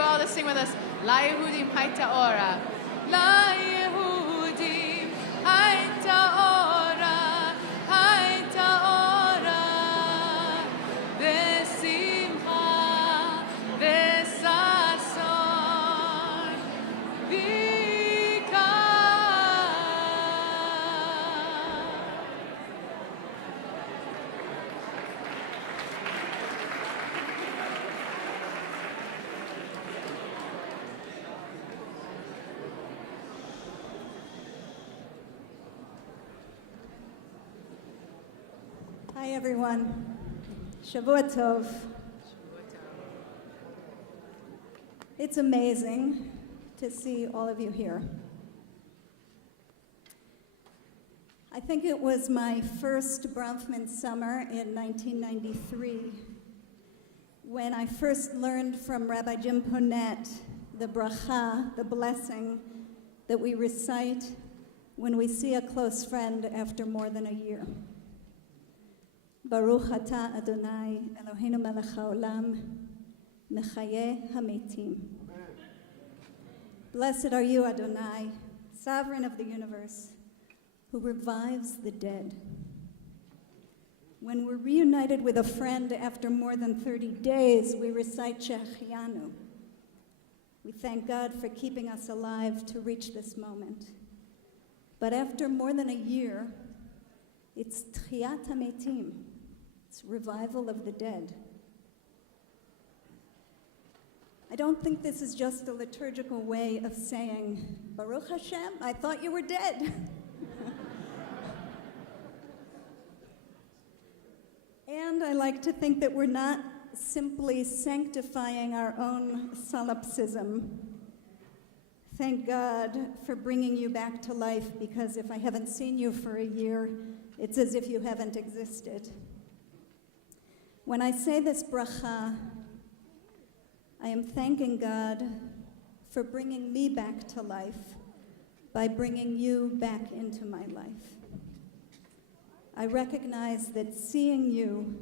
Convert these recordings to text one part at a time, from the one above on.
you all to sing with us. La Yehudim Haita Ora. La Yehudim Haita Ora. Haita Ora. Besimcha. Besason. Vika. Hi, everyone. Shavua Tov. It's amazing to see all of you here. I think it was my first Bronfman summer in 1993 when I first learned from Rabbi Jim Ponet the bracha, the blessing that we recite when we see a close friend after more than a year. Baruch atah Adonai Eloheinu melech haolam mechayeh hametim. Blessed are you, Adonai, sovereign of the universe, who revives the dead. When we're reunited with a friend after more than 30 days, we recite Shechianu. We thank God for keeping us alive to reach this moment. But after more than a year, it's Tchiyat HaMetim. It's revival of the dead. I don't think this is just a liturgical way of saying, Baruch Hashem, I thought you were dead. And I like to think that we're not simply sanctifying our own solipsism. Thank God for bringing you back to life, because if I haven't seen you for a year, it's as if you haven't existed. When I say this bracha, I am thanking God for bringing me back to life by bringing you back into my life. I recognize that seeing you,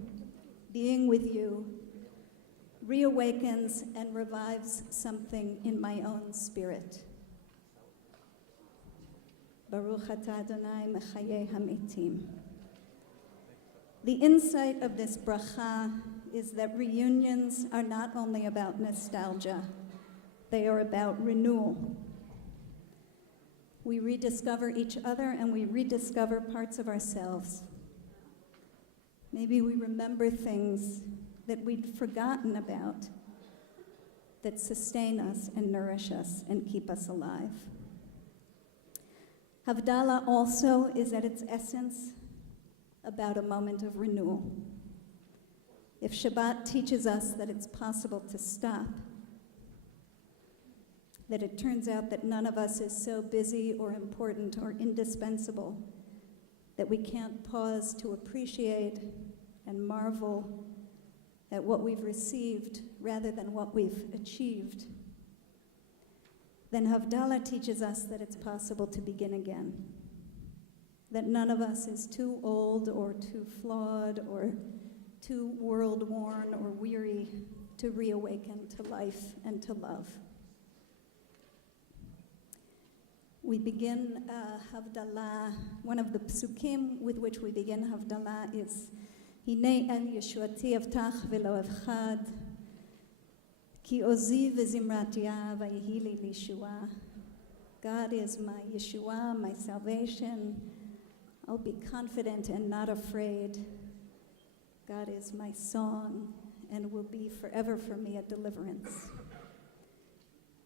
being with you, reawakens and revives something in my own spirit. Baruch atah Adonai mechayeh hametim. The insight of this bracha is that reunions are not only about nostalgia, they are about renewal. We rediscover each other and we rediscover parts of ourselves. Maybe we remember things that we'd forgotten about that sustain us and nourish us and keep us alive. Havdalah also is at its essence about a moment of renewal. If Shabbat teaches us that it's possible to stop, that it turns out that none of us is so busy or important or indispensable that we can't pause to appreciate and marvel at what we've received rather than what we've achieved, then Havdalah teaches us that it's possible to begin again. That none of us is too old or too flawed or too world-worn or weary to reawaken to life and to love. We begin Havdalah, one of the psukim with which we begin Havdalah is Hinei el Yeshuati avtach velo avchad ki ozi v'zimratia v'yehi li lishua. God is my Yeshua, my salvation. I'll be confident and not afraid. God is my song and will be forever for me a deliverance.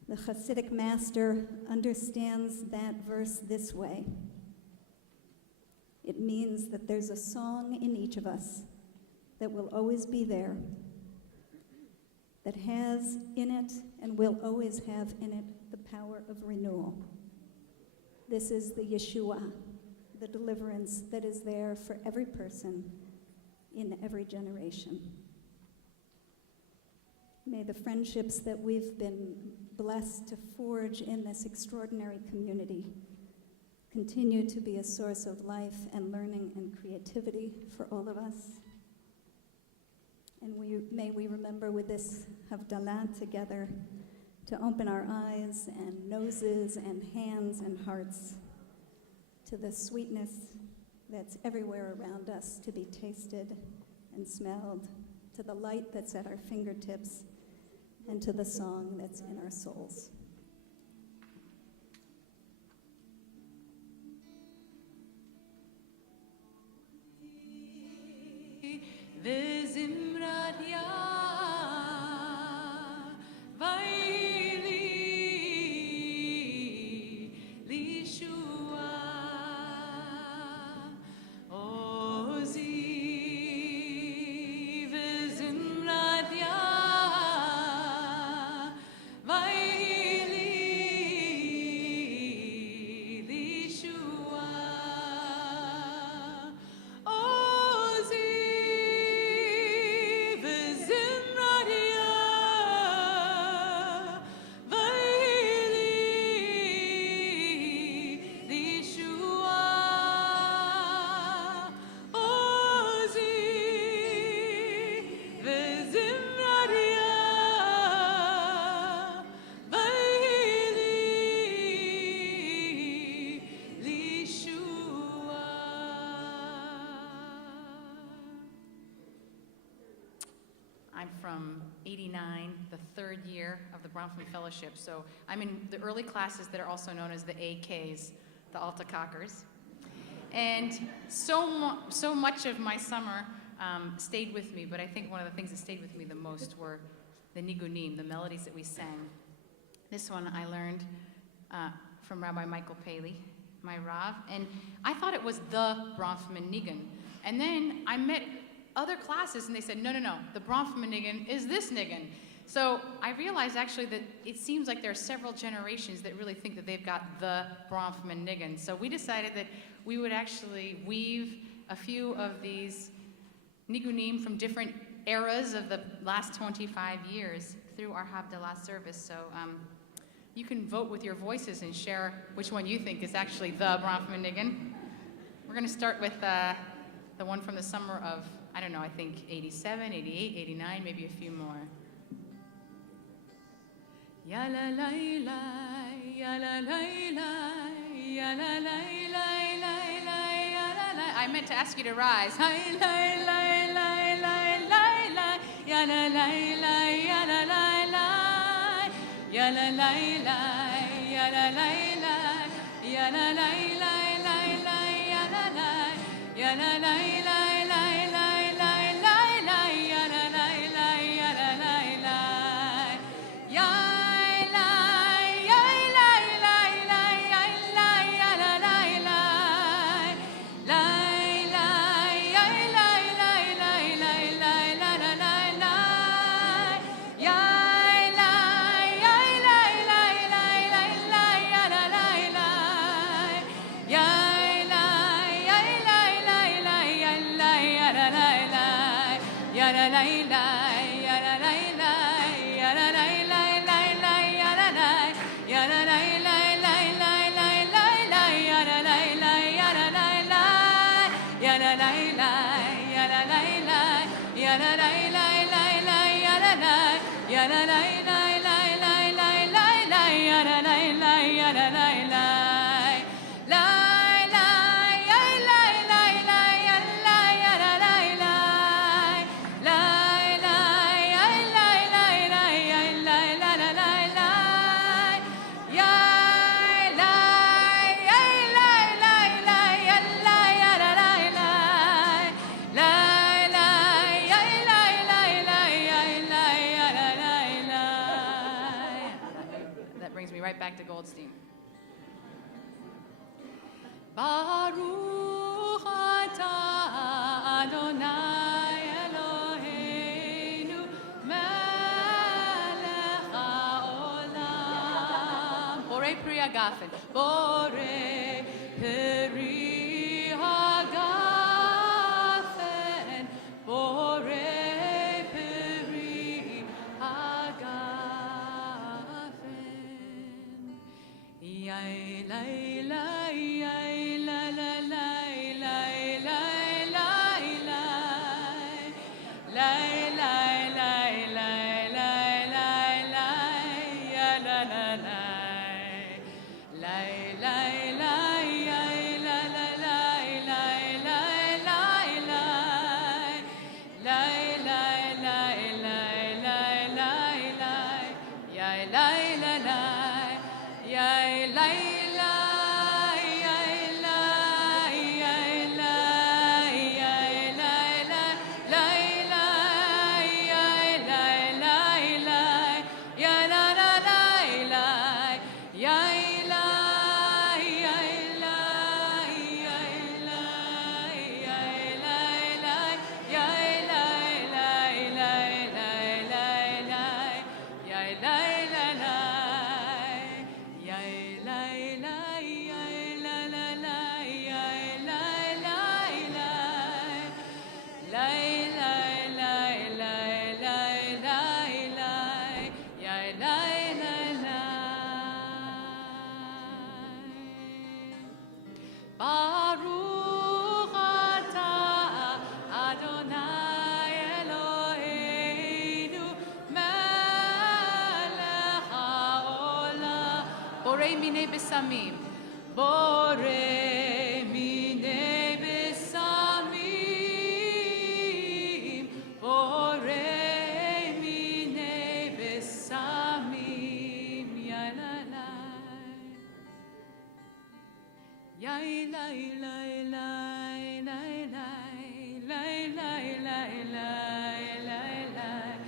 The Hasidic master understands that verse this way. It means that there's a song in each of us that will always be there, that has in it and will always have in it the power of renewal. This is the Yeshua, the deliverance that is there for every person in every generation. May the friendships that we've been blessed to forge in this extraordinary community continue to be a source of life and learning and creativity for all of us. And may we remember with this Havdalah together to open our eyes and noses and hands and hearts to the sweetness that's everywhere around us to be tasted and smelled, to the light that's at our fingertips, and to the song that's in our souls. I'm from '89, the third year of the Bronfman Fellowship. So I'm in the early classes that are also known as the AKs, the Alta Cockers. And so much of my summer stayed with me, but I think one of the things that stayed with me the most were the nigunim, the melodies that we sang. This one I learned from Rabbi Michael Paley, my Rav, and I thought it was the Bronfman nigun. And then I met other classes and they said, no, the Bronfman nigun is this nigun. So I realized actually that it seems like there are several generations that really think that they've got the Bronfman nigun. So we decided that we would actually weave a few of these nigunim from different eras of the last 25 years through our Havdalah service. So you can vote with your voices and share which one you think is actually the Bronfman nigun. We're going to start with the one from the summer of, I don't know, I think 87, 88, 89, maybe a few more. Ya la la la, ya la la la, ya la la la la la, ya la la. I meant to ask you to rise. Hi la la la la la la, ya la la la, ya la la la, ya la la la, ya la la la, ya la la la la la, ya la la, ya la la la. Back to Goldstein. Baruch atah Adonai Eloheinu melech haolam. Borei pri hagafen. Borei pri hagafen. Borei pri hagafen. Yai lai lai yai la la lai lai lai lai lai lai lai lai lai lai lai lai ya la Baruch atah Adonai Eloheinu melech haolam borei minei besamim borei minei besamim borei minei besamim yai lai lai lai lai lai lai lai lai lai lai lai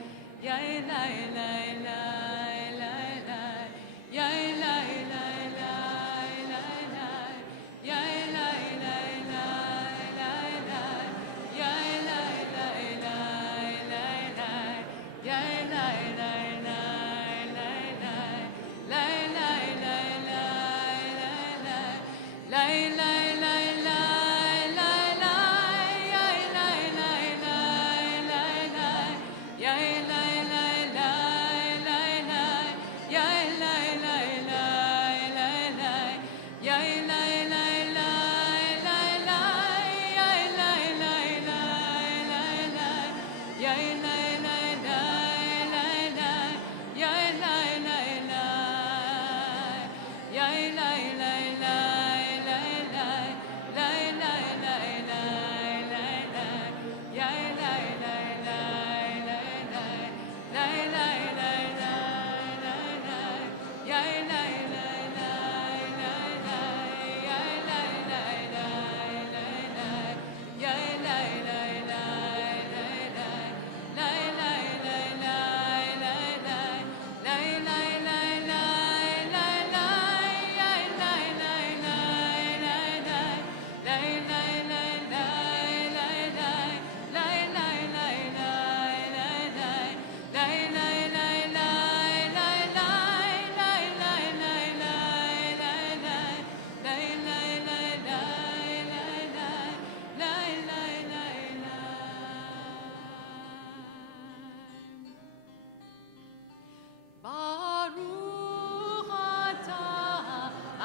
yai lai lai lai lai lai yai lai lai lai lai lai yai lai lai lai lai lai yai lai lai lai lai lai yai lai lai lai lai lai lai lai lai lai lai lai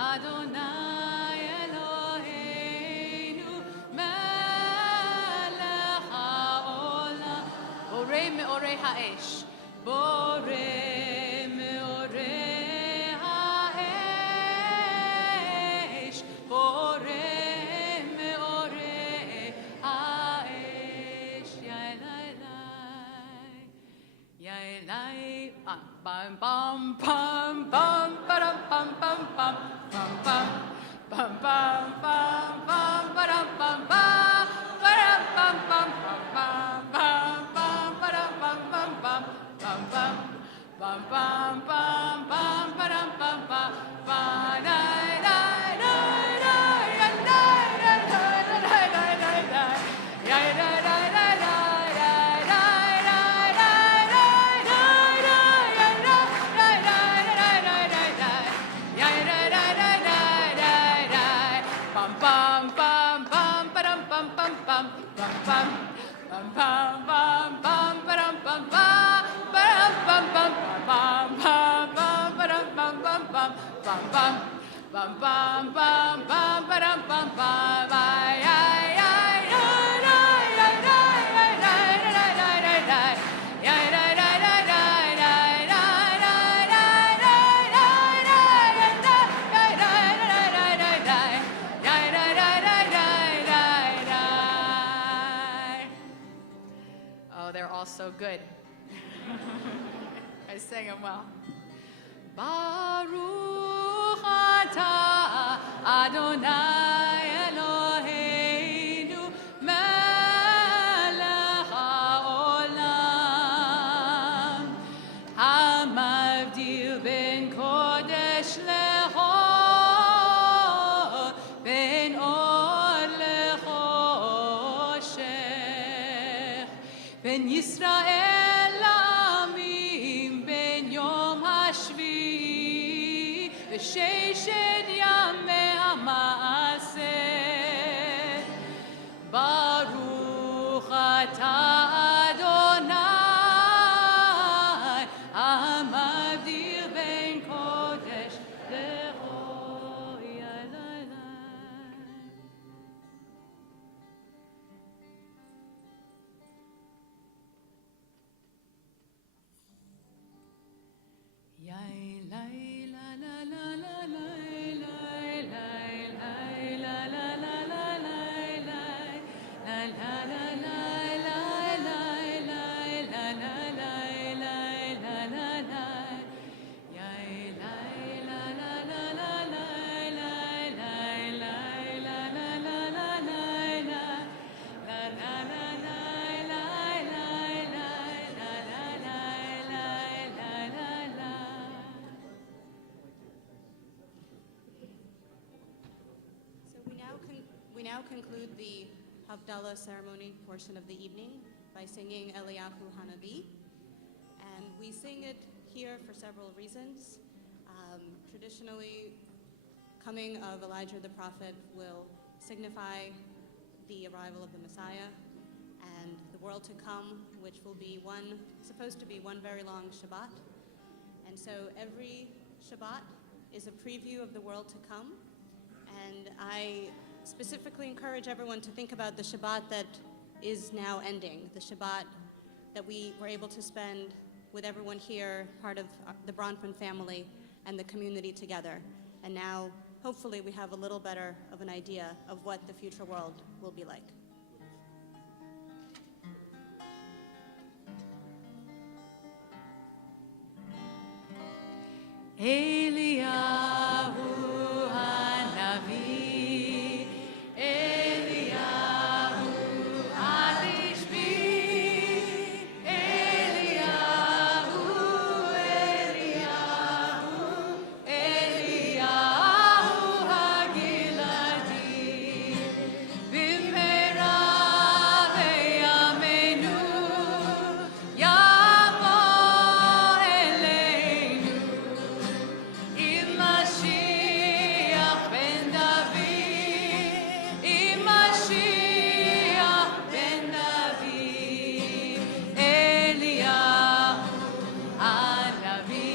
Adonai Eloheinu melech haolam borei meorei ha'esh borei meorei ha'esh borei meorei ha'esh yai lai bam bam bam bam bam bam bam bam bum bum bum bum bum bum ba-dum bum bum ba-dum bum bum bum bum bum ba-dum bum bum bum bum bum bum bum bum bum ba-dum bum bum ba-dai dai dai dai dai dai dai dai dai dai dai dai dai dai dai bum bum bum bum ba-dum bum bum ay ay ay ay ay ay ay oh, they're all so good. I sang them well. Baruch atah Adonai Eloheinu melech haolam hamavdil ben kodesh lechol ben or lechoshech ben Yisrael la'amim ben yom hashvi v'sheishet yamei ha'maaseh Baruch atah Adonai Amar להבדיל בין קודש לרוי. We now conclude the Havdalah ceremony portion of the evening by singing Eliyahu Hanavi. And we sing it here for several reasons. Traditionally, coming of Elijah the prophet will signify the arrival of the Messiah and the world to come, which will be supposed to be one very long Shabbat. And so every Shabbat is a preview of the world to come. And I specifically encourage everyone to think about the Shabbat that is now ending, the Shabbat that we were able to spend with everyone here, part of the Bronfman family and the community together. And now, hopefully, we have a little better of an idea of what the future world will be like. Eliyahu Hanavi, Eliyahu Adishbi, Eliyahu, Eliyahu, Eliyahu Hagiladi, Bimera veyamenu, Yavo Eleinu. Mashiach ben David, Mashiach ben David, Eliyahu Hanavi,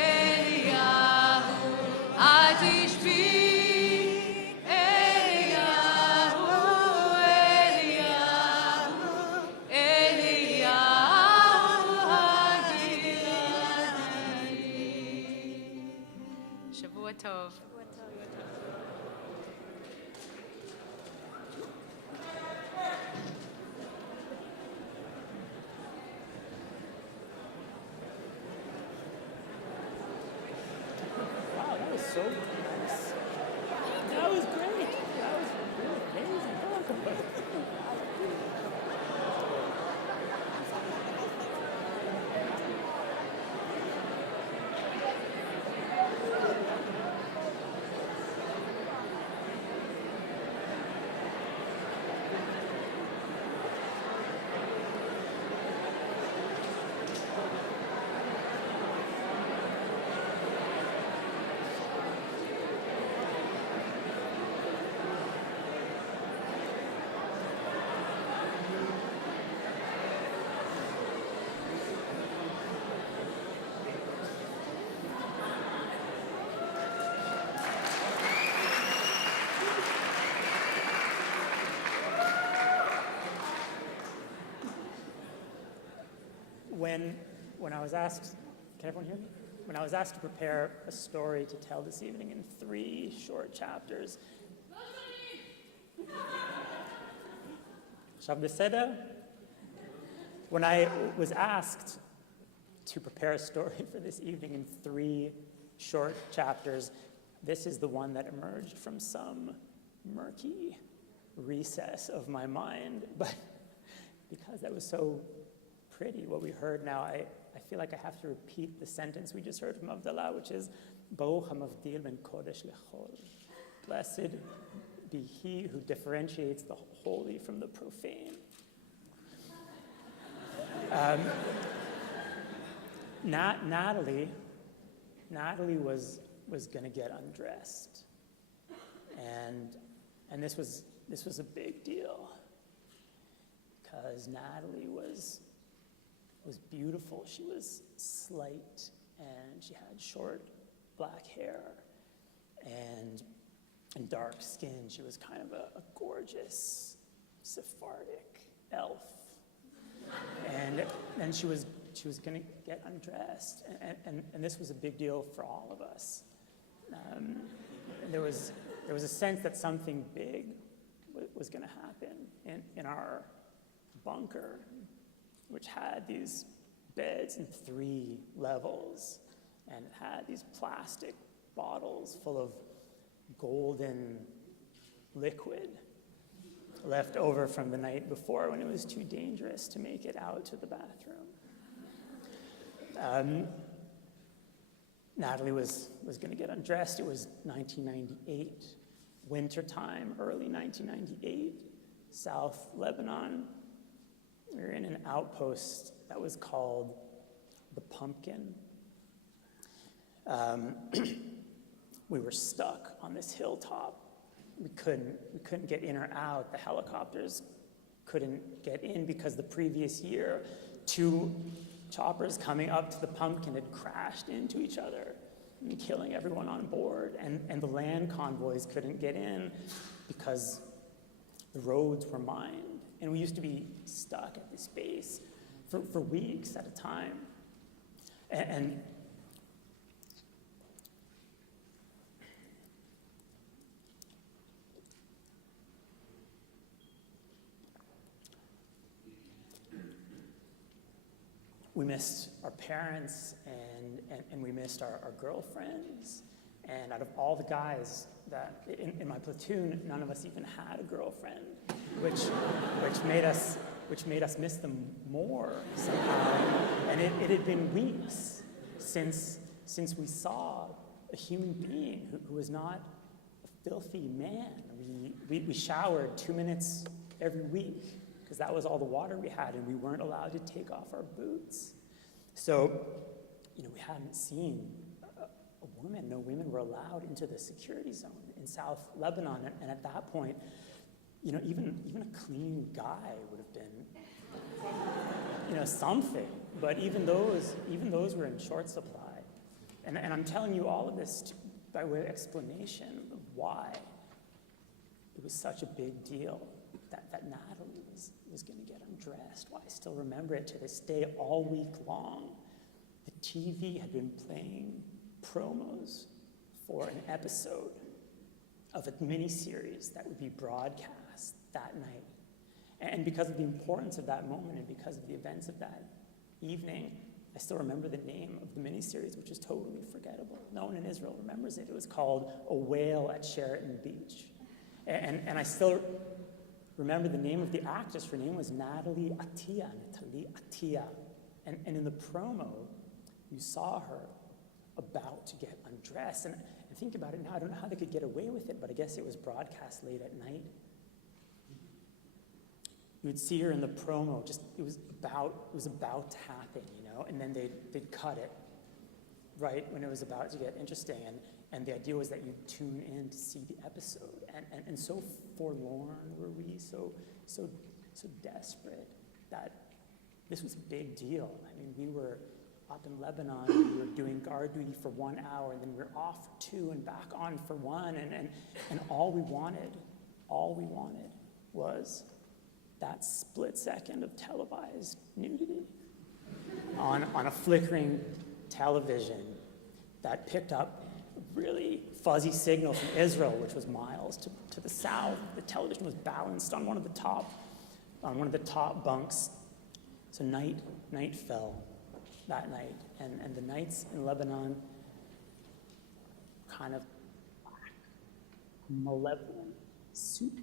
Eliyahu Adishbi, Eliyahu, Eliyahu, Eliyahu Hagiladi. Shavua Tov. Wow, that was so nice. That was great. That was really amazing. When I was asked, can everyone hear me? When I was asked to prepare a story to tell this evening in 3 short chapters, Shav Beseda? When I was asked to prepare a story for this evening in 3 short chapters, this is the one that emerged from some murky recess of my mind. But because that was so pretty, what we heard now, I feel like I have to repeat the sentence we just heard from Havdalah, which is, Bo hamavdil ben kodesh lechol. Blessed be he who differentiates the holy from the profane. Natalie was going to get undressed, and this was a big deal because Natalie was was beautiful. She was slight, and she had short black hair and dark skin. She was kind of a gorgeous Sephardic elf. And she was going to get undressed, and this was a big deal for all of us. There was a sense that something big was going to happen in our bunker, which had these beds in 3 levels, and it had these plastic bottles full of golden liquid left over from the night before when it was too dangerous to make it out to the bathroom. Natalie was going to get undressed. It was 1998, wintertime, early 1998, South Lebanon. We were in an outpost that was called the Pumpkin. We were stuck on this hilltop. We couldn't get in or out. The helicopters couldn't get in because the previous year, 2 choppers coming up to the Pumpkin had crashed into each other and killing everyone on board. And the land convoys couldn't get in because the roads were mined. And we used to be stuck at this base for weeks at a time. And we missed our parents, and we missed our girlfriends. And out of all the guys that in my platoon, none of us even had a girlfriend, which made us miss them more somehow. And it had been weeks since we saw a human being who was not a filthy man. We showered 2 minutes every week, because that was all the water we had, and we weren't allowed to take off our boots. So, we hadn't seen a woman. No women were allowed into the security zone in South Lebanon. And at that point, even a clean guy would have been, something. But even those were in short supply. And I'm telling you all of this by way of explanation of why it was such a big deal that Natalie was going to get undressed. Why I still remember it to this day. All week long, the TV had been playing promos for an episode of a miniseries that would be broadcast that night. And because of the importance of that moment and because of the events of that evening, I still remember the name of the miniseries, which is totally forgettable. No one in Israel remembers it. It was called A Whale at Sheraton Beach. And I still remember the name of the actress. Her name was Natalie Atiyah. And in the promo, you saw her about to get undressed. And think about it now, I don't know how they could get away with it, but I guess it was broadcast late at night. You would see her in the promo, it was about to happen, and then they'd cut it right when it was about to get interesting. And the idea was that you'd tune in to see the episode. And so forlorn were we, so desperate, that this was a big deal. I mean, we were up in Lebanon, we were doing guard duty for 1 hour, and then we were off for 2 and back on for 1, and all we wanted was that split second of televised nudity on a flickering television that picked up a really fuzzy signal from Israel, which was miles to the south. The television was balanced on one of the top bunks. So night fell that night, and the nights in Lebanon kind of black, malevolent soup,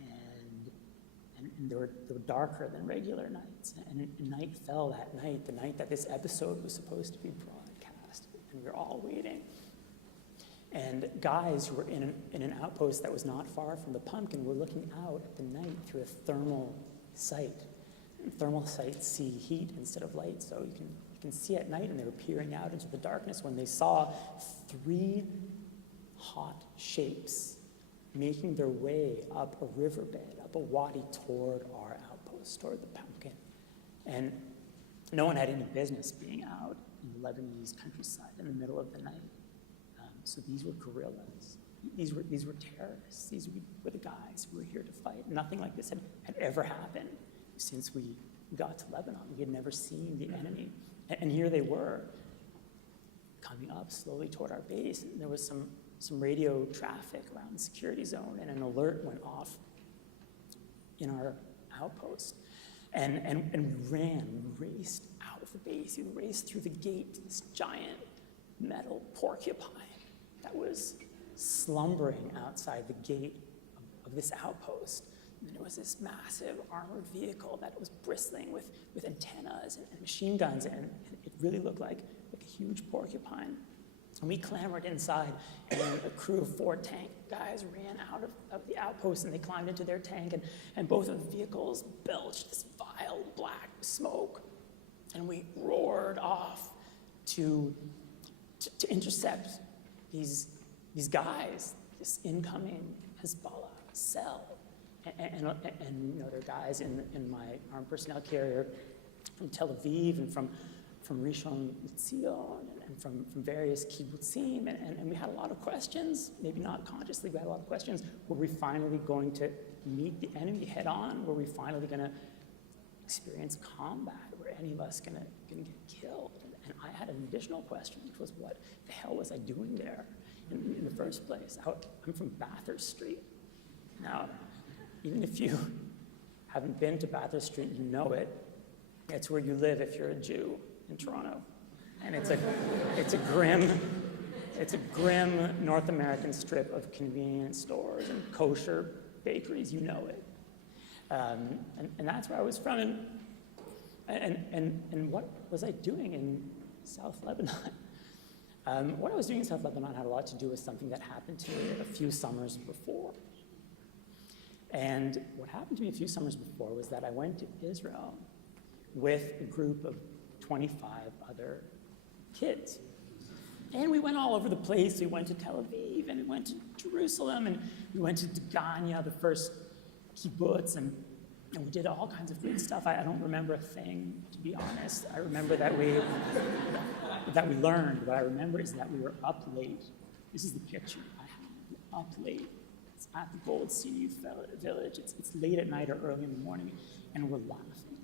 and they were darker than regular nights. And night fell that night, the night that this episode was supposed to be broadcast, and we were all waiting. And guys who were in an outpost that was not far from the Pumpkin were looking out at the night through a thermal sight. And thermal sights see heat instead of light, so you can see at night, and they were peering out into the darkness when they saw 3 hot shapes making their way up a riverbed, up a wadi toward our outpost, toward the Pumpkin. And No one had any business being out in the Lebanese countryside in the middle of the night. So these were guerrillas. These were terrorists. These were the guys who were here to fight. Nothing like this had ever happened since we got to Lebanon. We had never seen the enemy. And here they were, coming up slowly toward our base. And there was some radio traffic around the security zone, and an alert went off in our outpost. And we raced out of the base. We raced through the gate to this giant metal porcupine that was slumbering outside the gate of this outpost. And there was this massive armored vehicle that was bristling with antennas and machine guns, and it really looked like a huge porcupine. And we clambered inside, and a crew of 4 tank guys ran out of the outpost, and they climbed into their tank, and both of the vehicles belched this vile black smoke. And we roared off to intercept these guys, this incoming Hezbollah cell. And you know, there are guys in my armed personnel carrier from Tel Aviv and from Rishon LeZion and from various kibbutzim, and we had a lot of questions, maybe not consciously, we had a lot of questions. Were we finally going to meet the enemy head on? Were we finally going to experience combat? Were any of us going to get killed? And I had an additional question, which was, what the hell was I doing there in the first place? I'm from Bathurst Street. Now, even if you haven't been to Bathurst Street, you know it. It's where you live if you're a Jew in Toronto. And it's a grim North American strip of convenience stores and kosher bakeries, you know it. And that's where I was from. And what was I doing in South Lebanon? What I was doing in South Lebanon had a lot to do with something that happened to me a few summers before. And what happened to me a few summers before was that I went to Israel with a group of 25 other kids. And we went all over the place. We went to Tel Aviv, and we went to Jerusalem, and we went to Degania, the first kibbutz, and we did all kinds of good stuff. I don't remember a thing, to be honest. I remember that we learned. What I remember is that we were up late. This is the picture I have, up late. It's at the Gold Sea Village. It's late at night or early in the morning, and we're laughing.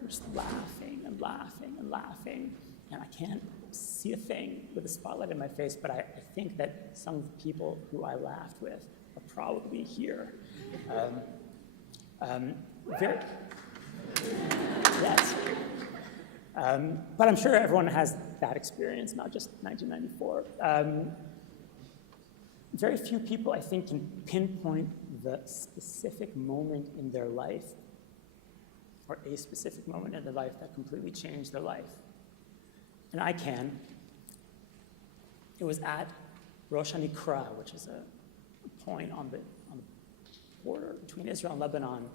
We're just laughing and laughing and laughing. And I can't see a thing with a spotlight in my face, but I think that some of the people who I laughed with are probably here. Yes. But I'm sure everyone has that experience, not just 1994. Very few people, I think, can pinpoint the specific moment in their life, or a specific moment in their life that completely changed their life. And I can. It was at Rosh Hanikra, which is a point on the border between Israel and Lebanon,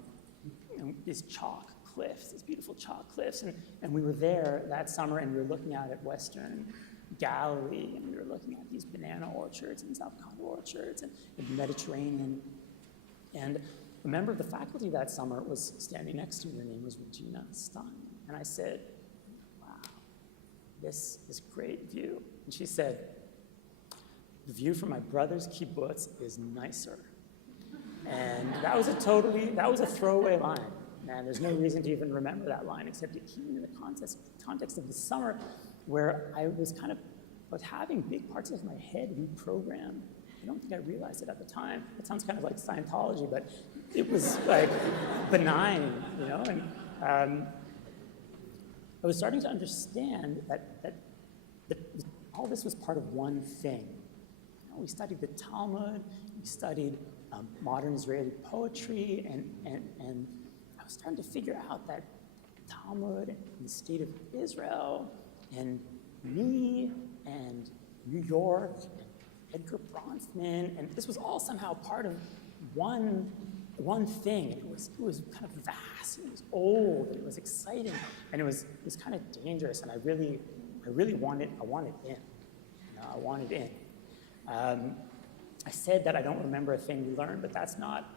and these chalk cliffs, these beautiful chalk cliffs. And we were there that summer, and we were looking out at Western Galilee, and we were looking at these banana orchards and avocado orchards and the Mediterranean. And a member of the faculty that summer was standing next to me. Her name was Regina Stein. And I said, wow, this is a great view. And she said, the view from my brother's kibbutz is nicer. And that was a throwaway line. And there's no reason to even remember that line, except it came in the context of the summer, where I was having big parts of my head reprogrammed. I don't think I realized it at the time. It sounds kind of like Scientology, but it was like benign, you know? And I was starting to understand that all this was part of one thing. You know, we studied the Talmud, we studied modern Israeli poetry, and I was starting to figure out that Talmud and the state of Israel and me and New York and Edgar Bronfman, and this was all somehow part of one thing. It was kind of vast, it was old, it was exciting, and it was kind of dangerous, and I really wanted in. You know, I wanted in. I said that I don't remember a thing we learned, but that's not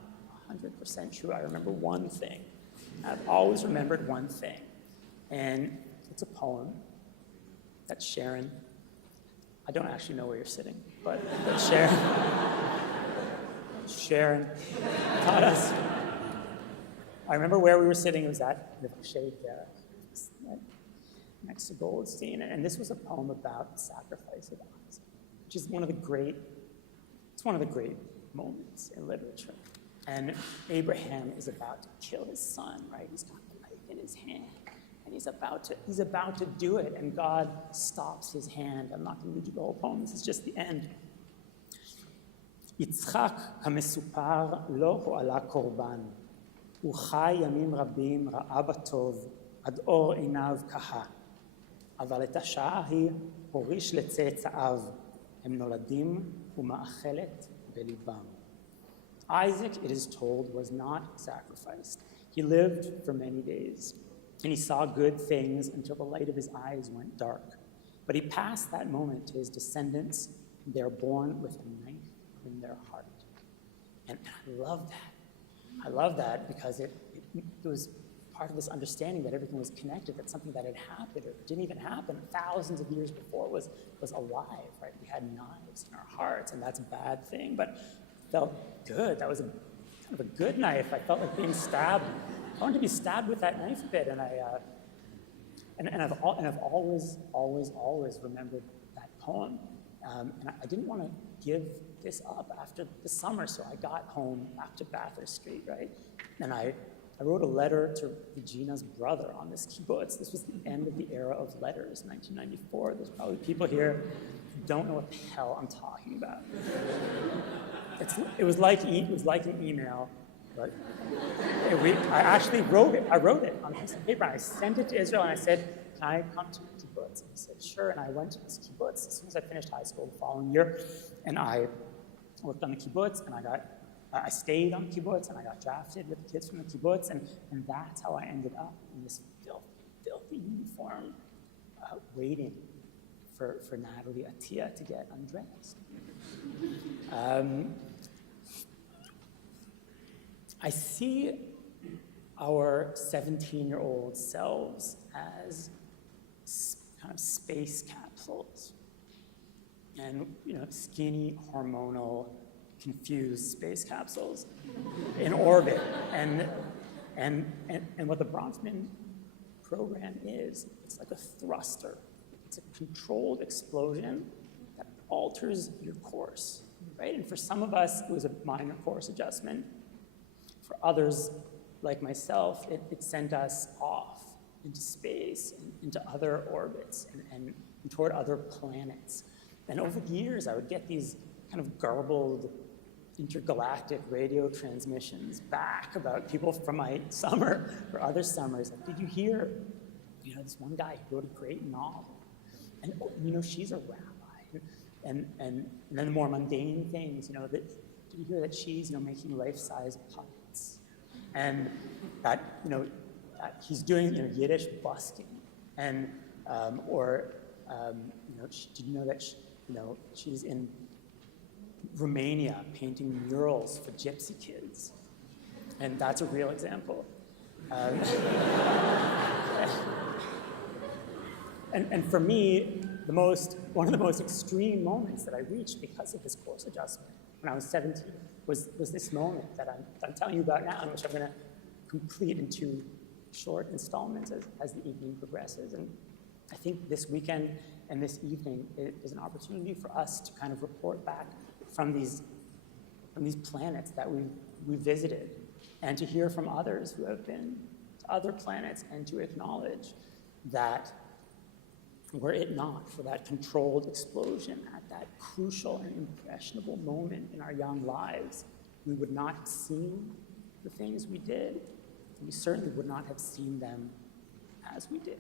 100% true. I remember one thing. I've always remembered one thing. And It's a poem that Sharon, I don't actually know where you're sitting, but Sharon taught us. I remember where we were sitting. It was at the shade next to Goldstein, and this was a poem about the sacrifice of Isaac, which is one of the great moments in literature. And Abraham is about to kill his son, right? He's got the knife in his hand, and he's about to do it, and God stops his hand. I'm not going to read you the whole poem. This is just the end. יצחק המסופר לא הועלה קורבן, הוא חי ימים רבים ראה בטוב, עד אור עיניו כהה. אבל את השעה ההיא הוריש לצאצאיו, הם נולדים ומאכלת בליבם. Isaac, it is told, was not sacrificed. He lived for many days, and he saw good things until the light of his eyes went dark. But he passed that moment to his descendants, and they are born with a knife in their heart. And I love that. I love that because it was part of this understanding that everything was connected, that something that had happened or didn't even happen thousands of years before was alive, right? We had knives in our hearts, and that's a bad thing, but it felt good. That was kind of a good knife. I felt like being stabbed. I wanted to be stabbed with that knife a bit, and I've always remembered that poem. And I didn't want to give this up after the summer, so I got home back to Bathurst Street, right? And I wrote a letter to Regina's brother on this kibbutz. This was the end of the era of letters, 1994. There's probably people here who don't know what the hell I'm talking about. It was like an email, but I actually wrote it. I wrote it on a piece of paper, and I sent it to Israel, and I said, can I come to the kibbutz? And he said, sure, and I went to this kibbutz as soon as I finished high school the following year, and I worked on the kibbutz, and I stayed on the kibbutz, and I got drafted with the kids from the kibbutz, and that's how I ended up in this filthy uniform, waiting for Natalie Atiyah to get undressed. I see our 17-year-old selves as kind of space capsules, and skinny, hormonal, confused space capsules in orbit. And what the Bronfman program is, it's like a thruster. It's a controlled explosion that alters your course, right? And for some of us, it was a minor course adjustment. For others, like myself, it sent us off into space, and into other orbits, and toward other planets. And over the years, I would get these kind of garbled intergalactic radio transmissions back about people from my summer or other summers. Like, did you hear, this one guy who wrote a great novel, and she's a rabbi, and then the more mundane things, did you hear that she's making life-size puppets, and that he's doing Yiddish busking, and did you know that she's in Romania painting murals for gypsy kids, and that's a real example. And for me, one of the most extreme moments that I reached because of this course adjustment when I was 17 was this moment that I'm telling you about now, which I'm going to complete in 2 short installments as the evening progresses. And I think this weekend and this evening is an opportunity for us to kind of report back from these planets that we visited, and to hear from others who have been to other planets, and to acknowledge that were it not for that controlled explosion at that crucial and impressionable moment in our young lives, we would not have seen the things we did, and we certainly would not have seen them as we did.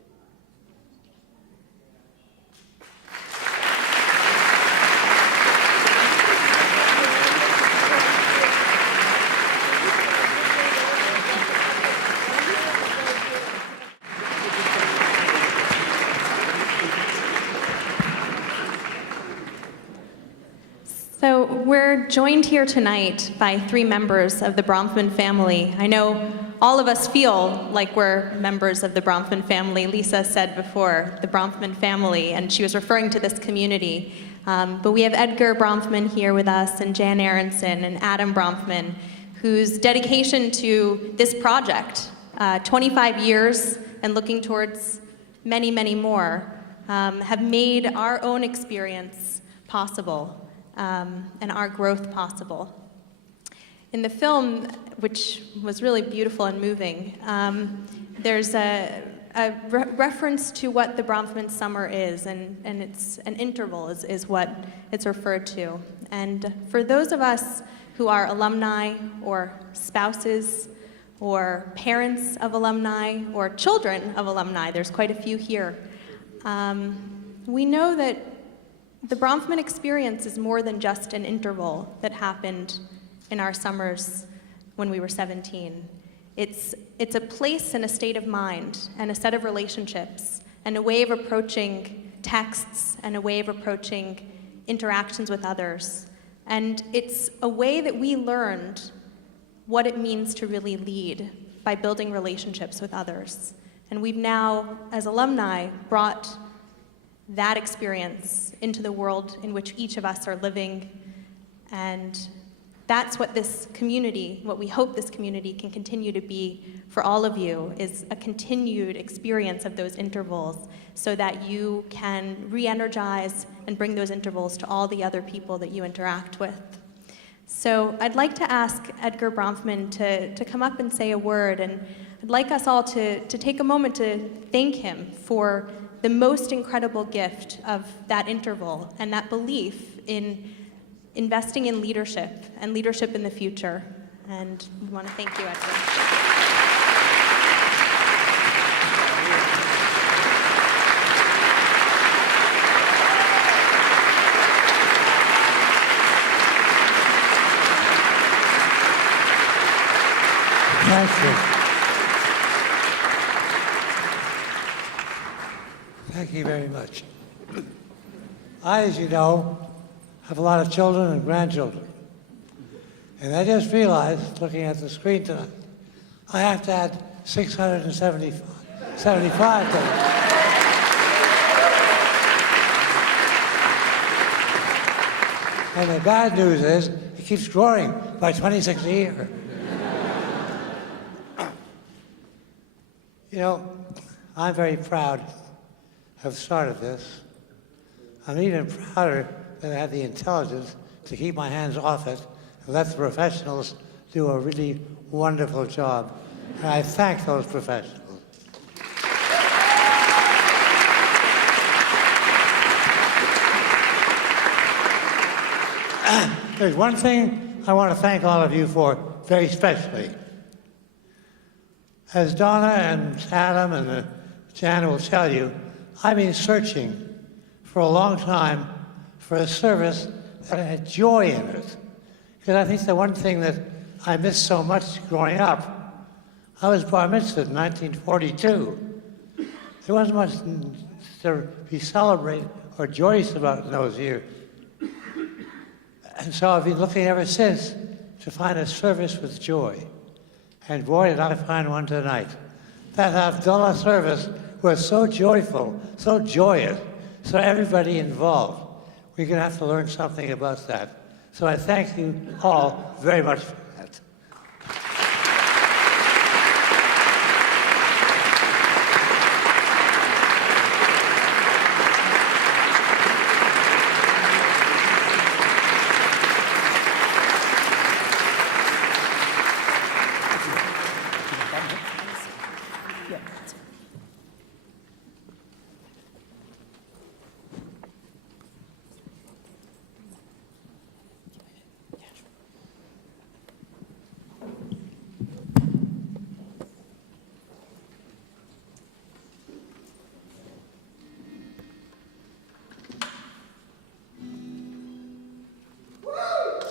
So we're joined here tonight by 3 members of the Bronfman family. I know all of us feel like we're members of the Bronfman family. Lisa said before, the Bronfman family, and she was referring to this community. But we have Edgar Bronfman here with us, and Jan Aronson, and Adam Bronfman, whose dedication to this project, 25 years and looking towards many, many more, have made our own experience possible and our growth possible. In the film, which was really beautiful and moving, there's a reference to what the Bronfman summer is, and it's an interval is what it's referred to. And for those of us who are alumni or spouses or parents of alumni or children of alumni, there's quite a few here, we know that the Bronfman experience is more than just an interval that happened in our summers when we were 17. It's a place and a state of mind and a set of relationships and a way of approaching texts and a way of approaching interactions with others. And it's a way that we learned what it means to really lead by building relationships with others. And we've now, as alumni, brought that experience into the world in which each of us are living. And that's what this community, what we hope this community can continue to be for all of you, is a continued experience of those intervals so that you can re-energize and bring those intervals to all the other people that you interact with. So I'd like to ask Edgar Bronfman to come up and say a word, and I'd like us all to take a moment to thank him for the most incredible gift of that interval and that belief in investing in leadership and leadership in the future. And we want to thank you, Edgar. Thank you. Thank you very much. I, as you know, have a lot of children and grandchildren. And I just realized, looking at the screen tonight, I have to add 675 to it. And the bad news is, it keeps growing by 26 a year. You know, I'm very proud to have started this. I'm even prouder that I had the intelligence to keep my hands off it and let the professionals do a really wonderful job. And I thank those professionals. There's one thing I want to thank all of you for very specially. As Donna and Adam and Jan will tell you, I've been searching for a long time for a service that had joy in it. Because I think the one thing that I missed so much growing up, I was bar mitzvahed in 1942. There wasn't much to be celebrated or joyous about in those years. And so I've been looking ever since to find a service with joy. And boy, did I find one tonight. That Havdalah service was so joyful, so joyous, so everybody involved. We're going to have to learn something about that. So I thank you all very much for that.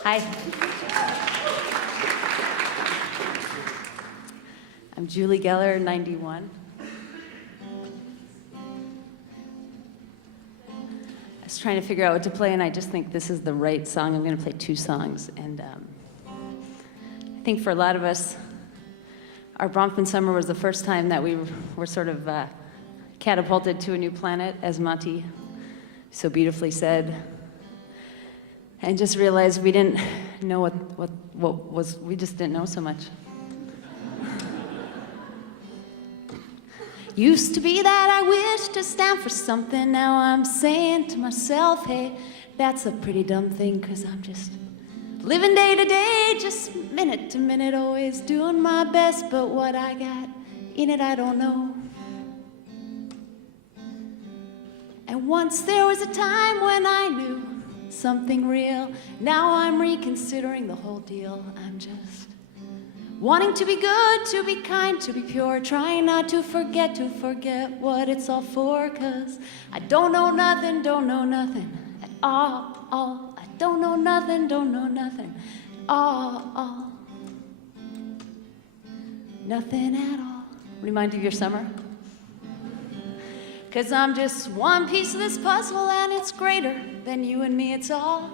Hi. I'm Julie Geller, 91. I was trying to figure out what to play, and I just think this is the right song. I'm going to play two songs. And I think for a lot of us, our Bronfman summer was the first time that we were sort of catapulted to a new planet, as Monty so beautifully said, and just realized we didn't know what was, we just didn't know so much. Used to be that I wished to stand for something, now I'm saying to myself, hey, that's a pretty dumb thing, 'cause I'm just living day to day, just minute to minute, always doing my best, but what I got in it I don't know. And once there was a time when I knew something real, now I'm reconsidering the whole deal. I'm just wanting to be good, to be kind, to be pure, trying not to forget what it's all for, 'cause I don't know nothing at all. I don't know nothing at all. Nothing at all. Remind you of your summer? 'Cause I'm just one piece of this puzzle, and it's greater than you and me. It's all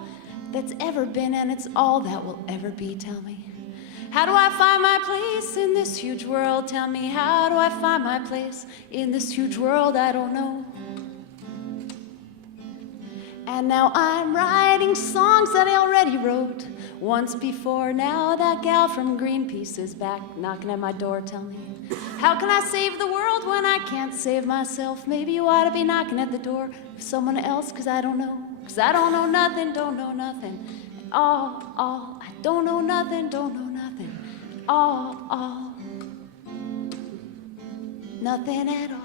that's ever been, and it's all that will ever be. Tell me, how do I find my place in this huge world? Tell me, how do I find my place in this huge world? I don't know. And now I'm writing songs that I already wrote once before. Now that gal from Greenpeace is back knocking at my door. Tell me, how can I save the world when I can't save myself? Maybe you ought to be knocking at the door of someone else, 'cause I don't know. 'Cause I don't know nothing at all. I don't know nothing at all. Nothing at all.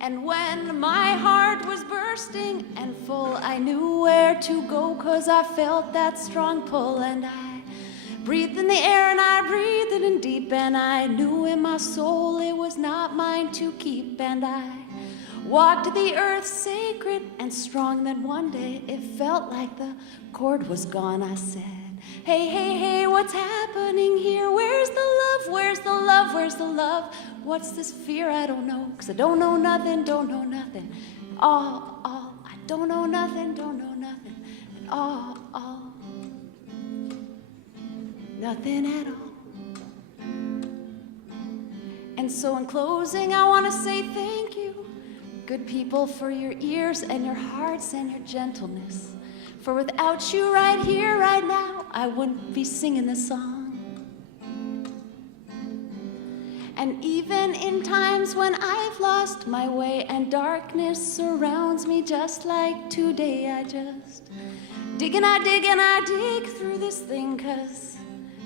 And when my heart was bursting and full, I knew where to go, 'cause I felt that strong pull. And I breathed in the air and I breathed it in deep, and I knew in my soul it was not mine to keep. And I walked the earth sacred and strong. Then one day it felt like the cord was gone. I said, hey, hey, hey, what's happening here? Where's the love? Where's the love? Where's the love? What's this fear? I don't know, 'cause I don't know nothing at all. I don't know nothing at all. Nothing at all. And so in closing, I want to say thank you, good people, for your ears and your hearts and your gentleness. For without you right here, right now, I wouldn't be singing this song. And even in times when I've lost my way and darkness surrounds me, just like today, I just dig and I dig through this thing, 'cause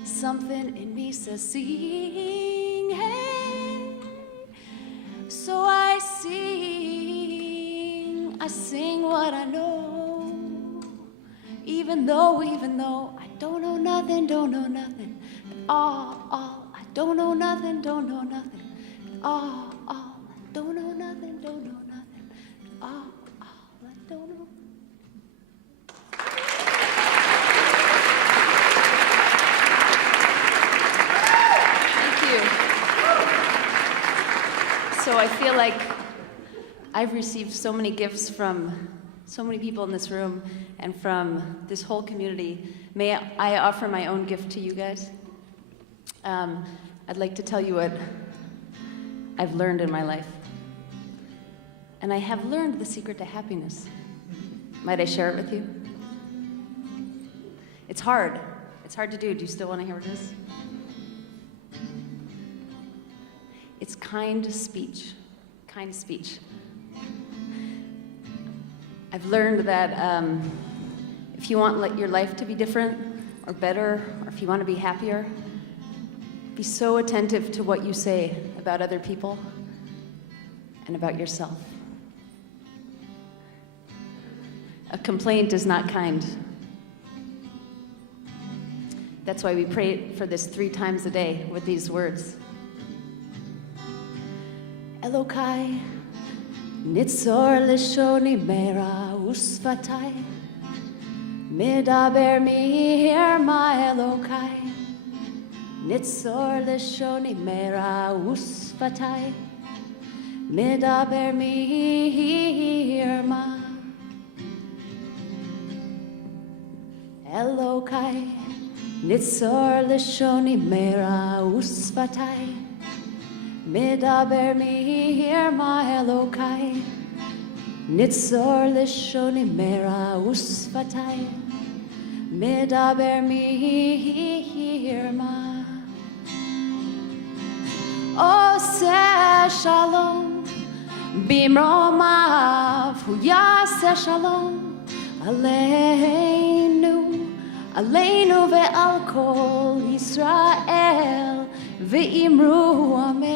something in me says sing, hey. So I sing what I know, even though I don't know nothing at all. I don't know nothing at all. I don't know nothing at all. I don't know. Thank you. So I feel like I've received so many gifts from so many people in this room and from this whole community. May I offer my own gift to you guys? I'd like to tell you what I've learned in my life. And I have learned the secret to happiness. Might I share it with you? It's hard. It's hard to do. Do you still want to hear what it is? It's kind speech. Kind speech. I've learned that if you want your life to be different or better, or if you want to be happier, be so attentive to what you say about other people and about yourself. A complaint is not kind. That's why we pray for this 3 times a day with these words. Elokai, nitzor lishoni mera usvatai, midaber mi ma Elokai. Nitzor lishoni mera usvatai, midaber ma Elokai, ניצור לשוני מרע ושפתי, מדבר מהיר מה אלוקיי. ניצור לשוני מרע ושפתי, מדבר מהיר מה. עושה שלום במרומיו, הוא יעשה שלום עלינו, עלינו ועל כל ישראל, ואמרו אמן.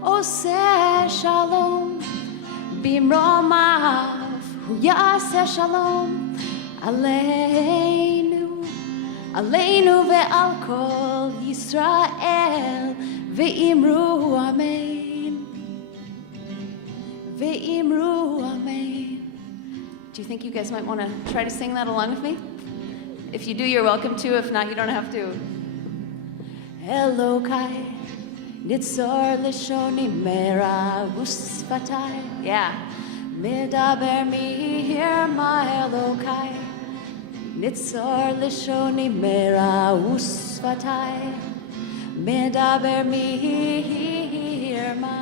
עושה שלום במרומיו, הוא יעשה שלום עלינו, עלינו ועל כל ישראל, ואמרו אמן, ואמרו אמן. Do you think you guys might want to try to sing that along with me? If you do, you're welcome to. If not, you don't have to. Elokai, nitzor leshoni mera usfatai. Yeah. Medaber mihir ma Elokai, nitzor leshoni mera usfatai. Medaber mihir ma.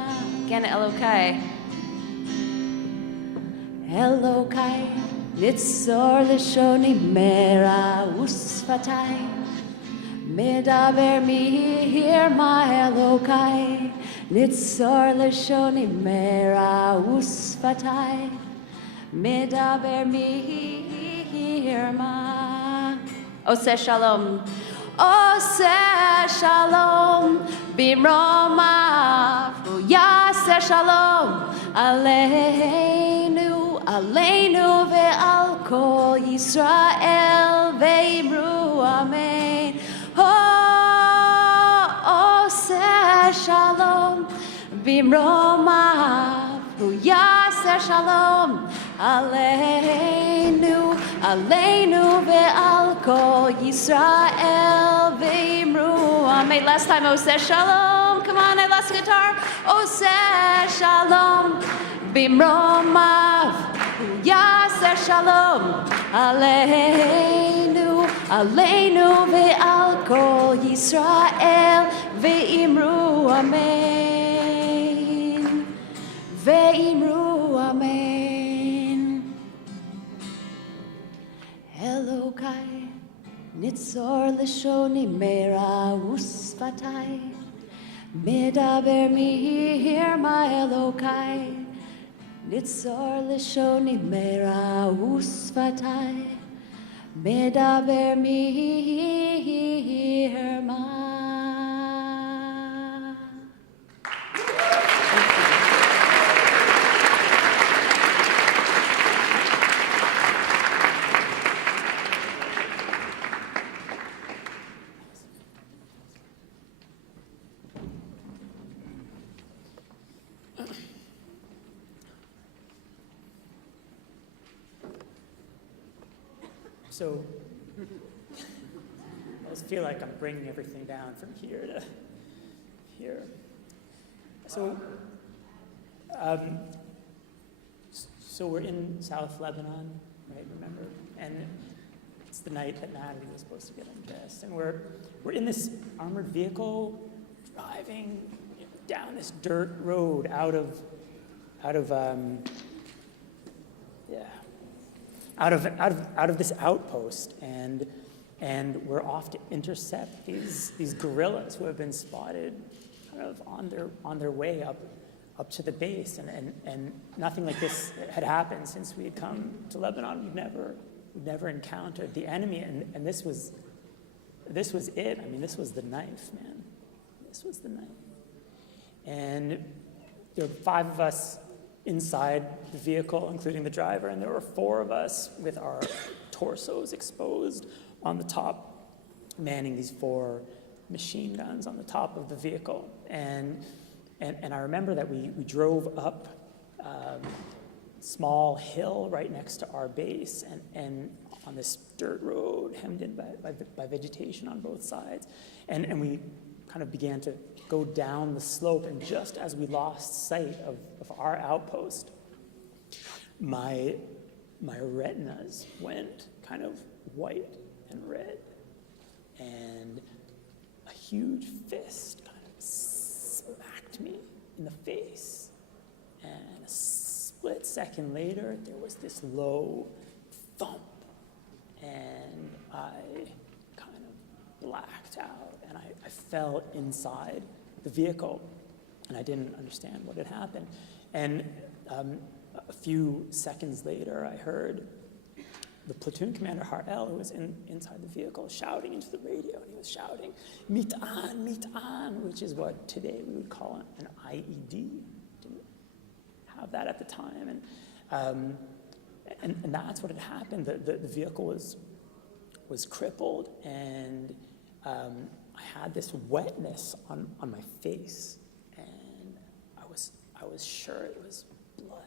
Again, Elokai. Elokai, nitzor leshoni mera usfatai. Medaber mihir ma Elokai, nitzor leshoni mera usfatai. Medaber mihir ma. Oseh shalom. Oseh shalom bimromav, yaseh shalom aleinu, aleinu ve'al kol Yisrael, ve'imru amen. Oh, oseh shalom bimromav, yaseh shalom aleinu, aleinu ve'al kol Yisrael, ve'imru amen. Last time, Oseh shalom. Come on, I lost guitar. Oseh shalom bimromav, yaseh shalom aleinu, aleinu ve'al kol Yisrael, ve'imru amen, ve'imru amen. Elokai, nitzor leshoni mera usfatai, medaber mihir ma Elokai, nitzor leshoni mera usfatai, medaber mihir ma. So I just feel like I'm bringing everything down from here to here. So we're in South Lebanon, right? Remember, and it's the night that Natalie was supposed to get undressed, and we're in this armored vehicle driving down this dirt road out of this outpost, and we're off to intercept these guerrillas who have been spotted kind of on their way up to the base, and nothing like this had happened since we had come to Lebanon. We'd never encountered the enemy, and this was it. I mean, this was the knife, man. This was the knife. And there were 5 of us inside the vehicle, including the driver, and there were 4 of us with our torsos exposed on the top, manning these 4 machine guns on the top of the vehicle. And I remember that we drove up a small hill right next to our base, and on this dirt road hemmed in by vegetation on both sides. And we kind of began to go down the slope, and just as we lost sight of our outpost, my retinas went kind of white and red. And a huge fist kind of smacked me in the face. And a split second later, there was this low thump. And I kind of blacked out, and I fell inside the vehicle, and I didn't understand what had happened. And a few seconds later, I heard the platoon commander, Harel, who was inside the vehicle, shouting into the radio, and he was shouting, "Mitan," which is what today we would call an IED. Didn't have that at the time, and that's what had happened. The vehicle was crippled, and I had this wetness on my face, and I was sure it was blood.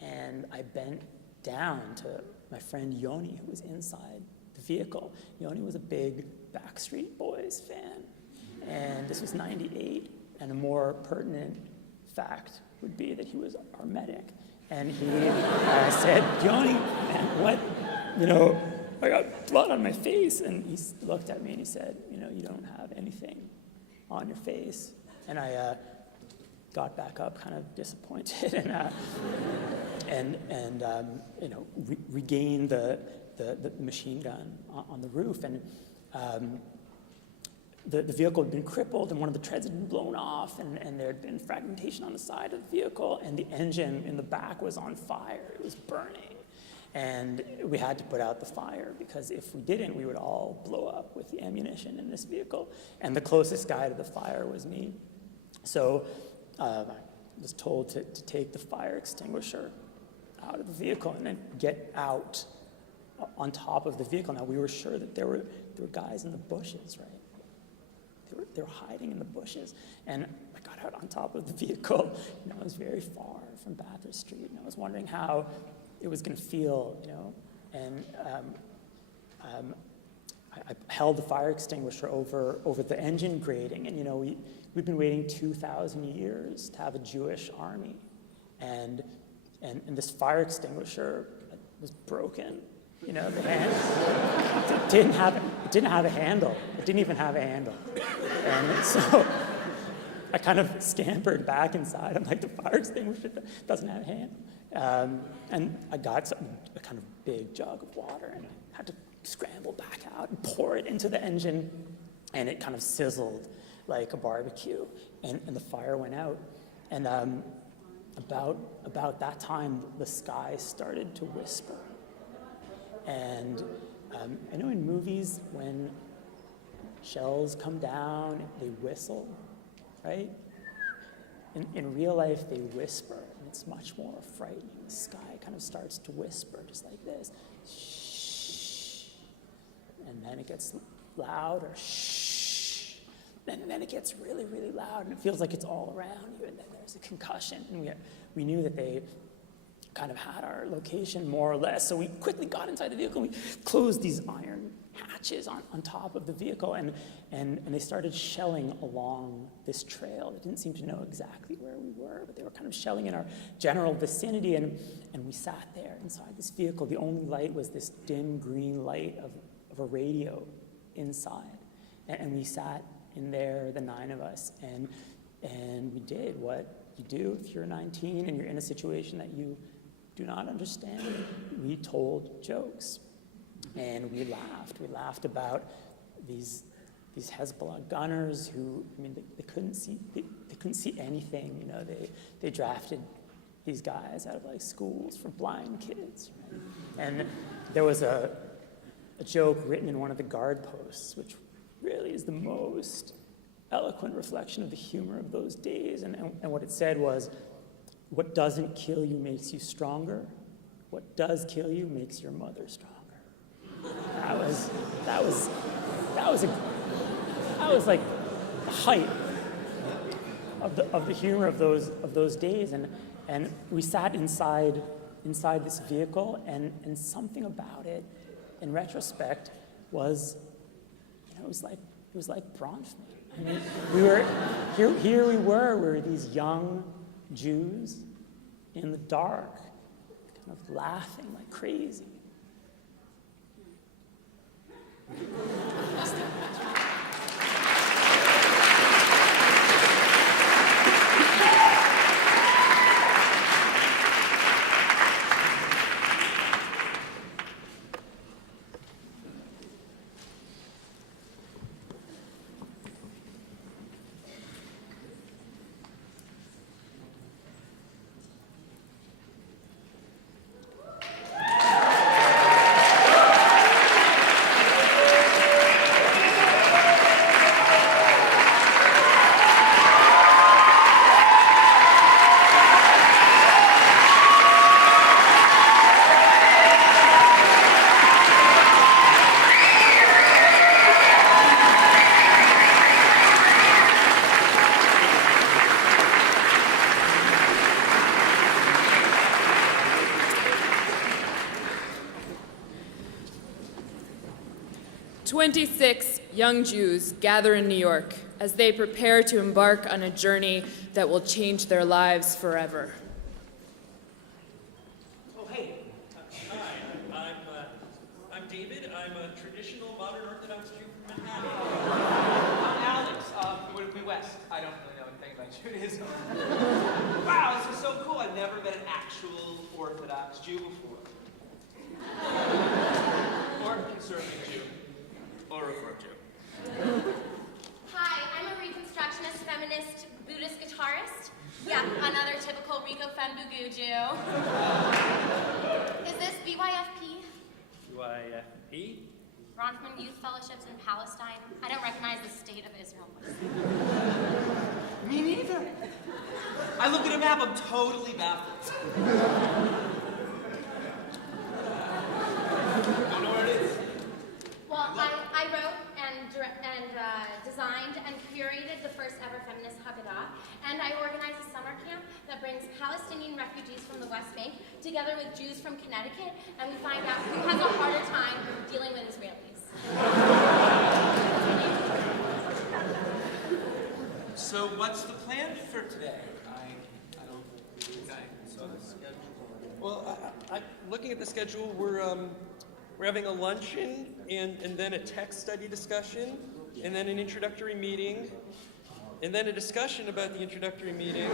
And I bent down to my friend Yoni, who was inside the vehicle. Yoni was a big Backstreet Boys fan, and this was '98, and a more pertinent fact would be that he was our medic. And he said, "Yoni, man, what, I got blood on my face." And he looked at me and he said, "You don't have anything on your face." And I got back up kind of disappointed and regained the machine gun on the roof. And the vehicle had been crippled, and one of the treads had been blown off, and there had been fragmentation on the side of the vehicle, and the engine in the back was on fire. It was burning. And we had to put out the fire, because if we didn't, we would all blow up with the ammunition in this vehicle. And the closest guy to the fire was me. So I was told to take the fire extinguisher out of the vehicle and then get out on top of the vehicle. Now, we were sure that there were guys in the bushes, right? They were hiding in the bushes. And I got out on top of the vehicle. It was very far from Bathurst Street, and I was wondering how it was going to feel, and I held the fire extinguisher over the engine grating, and we'd been waiting 2,000 years to have a Jewish army, and this fire extinguisher was broken. The hand it didn't have a handle. It didn't even have a handle, and so I kind of scampered back inside. I'm like, the fire extinguisher doesn't have a handle. And I got a kind of big jug of water, and I had to scramble back out and pour it into the engine, and it kind of sizzled like a barbecue, and the fire went out. And about that time, the sky started to whisper. And I know in movies, when shells come down, they whistle, right? In real life, they whisper, and it's much more frightening. The sky kind of starts to whisper, just like this. Shh. And then it gets louder. Shh. And then it gets really, really loud, and it feels like it's all around you, and then there's a concussion. And we knew that they kind of had our location more or less, so we quickly got inside the vehicle, and we closed these iron hatches on top of the vehicle, and they started shelling along this trail. They didn't seem to know exactly where we were, but they were kind of shelling in our general vicinity, and we sat there inside this vehicle. The only light was this dim green light of a radio inside, and we sat in there, the 9 of us, and we did what you do if you're 19 and you're in a situation that you do not understand. We told jokes. And we laughed. We laughed about these Hezbollah gunners who, they couldn't see anything. They drafted these guys out of schools for blind kids. Right? And there was a joke written in one of the guard posts, which really is the most eloquent reflection of the humor of those days. And what it said was, "What doesn't kill you makes you stronger. What does kill you makes your mother stronger." That was like the height of the humor of those days, and we sat inside this vehicle, and something about it, in retrospect, was, it was like Bronfman. We were here. We were these young Jews in the dark, kind of laughing like crazy. 26 young Jews gather in New York as they prepare to embark on a journey that will change their lives forever. Oh, hey. Hi, I'm David. I'm a traditional modern Orthodox Jew from Manhattan. I'm Alex, from West. I don't really know anything about Judaism. Wow, this is so cool. I've never met an actual Orthodox Jew before. Or conservative Jew. Or Reform Jew. Hi, I'm a Reconstructionist, feminist, Buddhist guitarist. Yeah, another typical Rico Fembugu Jew. Is this BYFP? BYFI? Bronfman Youth Fellowships in Palestine. I don't recognize the state of Israel. Me neither. I look at a map, I'm totally baffled. Don't know where it is. Well, I wrote and designed and curated the first ever feminist Haggadah, and I organized a summer camp that brings Palestinian refugees from the West Bank together with Jews from Connecticut, and we find out who has a harder time dealing with Israelis. So what's the plan for today? I don't think I saw the schedule. Well, looking at the schedule, we're having a luncheon and then a text study discussion and then an introductory meeting and then a discussion about the introductory meeting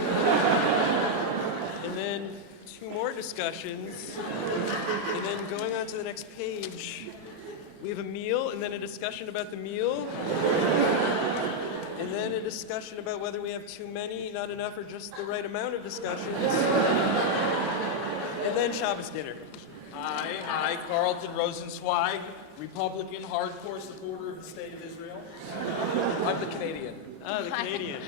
and then 2 more discussions and then going on to the next page, we have a meal and then a discussion about the meal and then a discussion about whether we have too many, not enough, or just the right amount of discussions and then Shabbos dinner. Hi, Carlton Rosenzweig, Republican, hardcore supporter of the State of Israel. I'm the Canadian. Ah, the Canadian.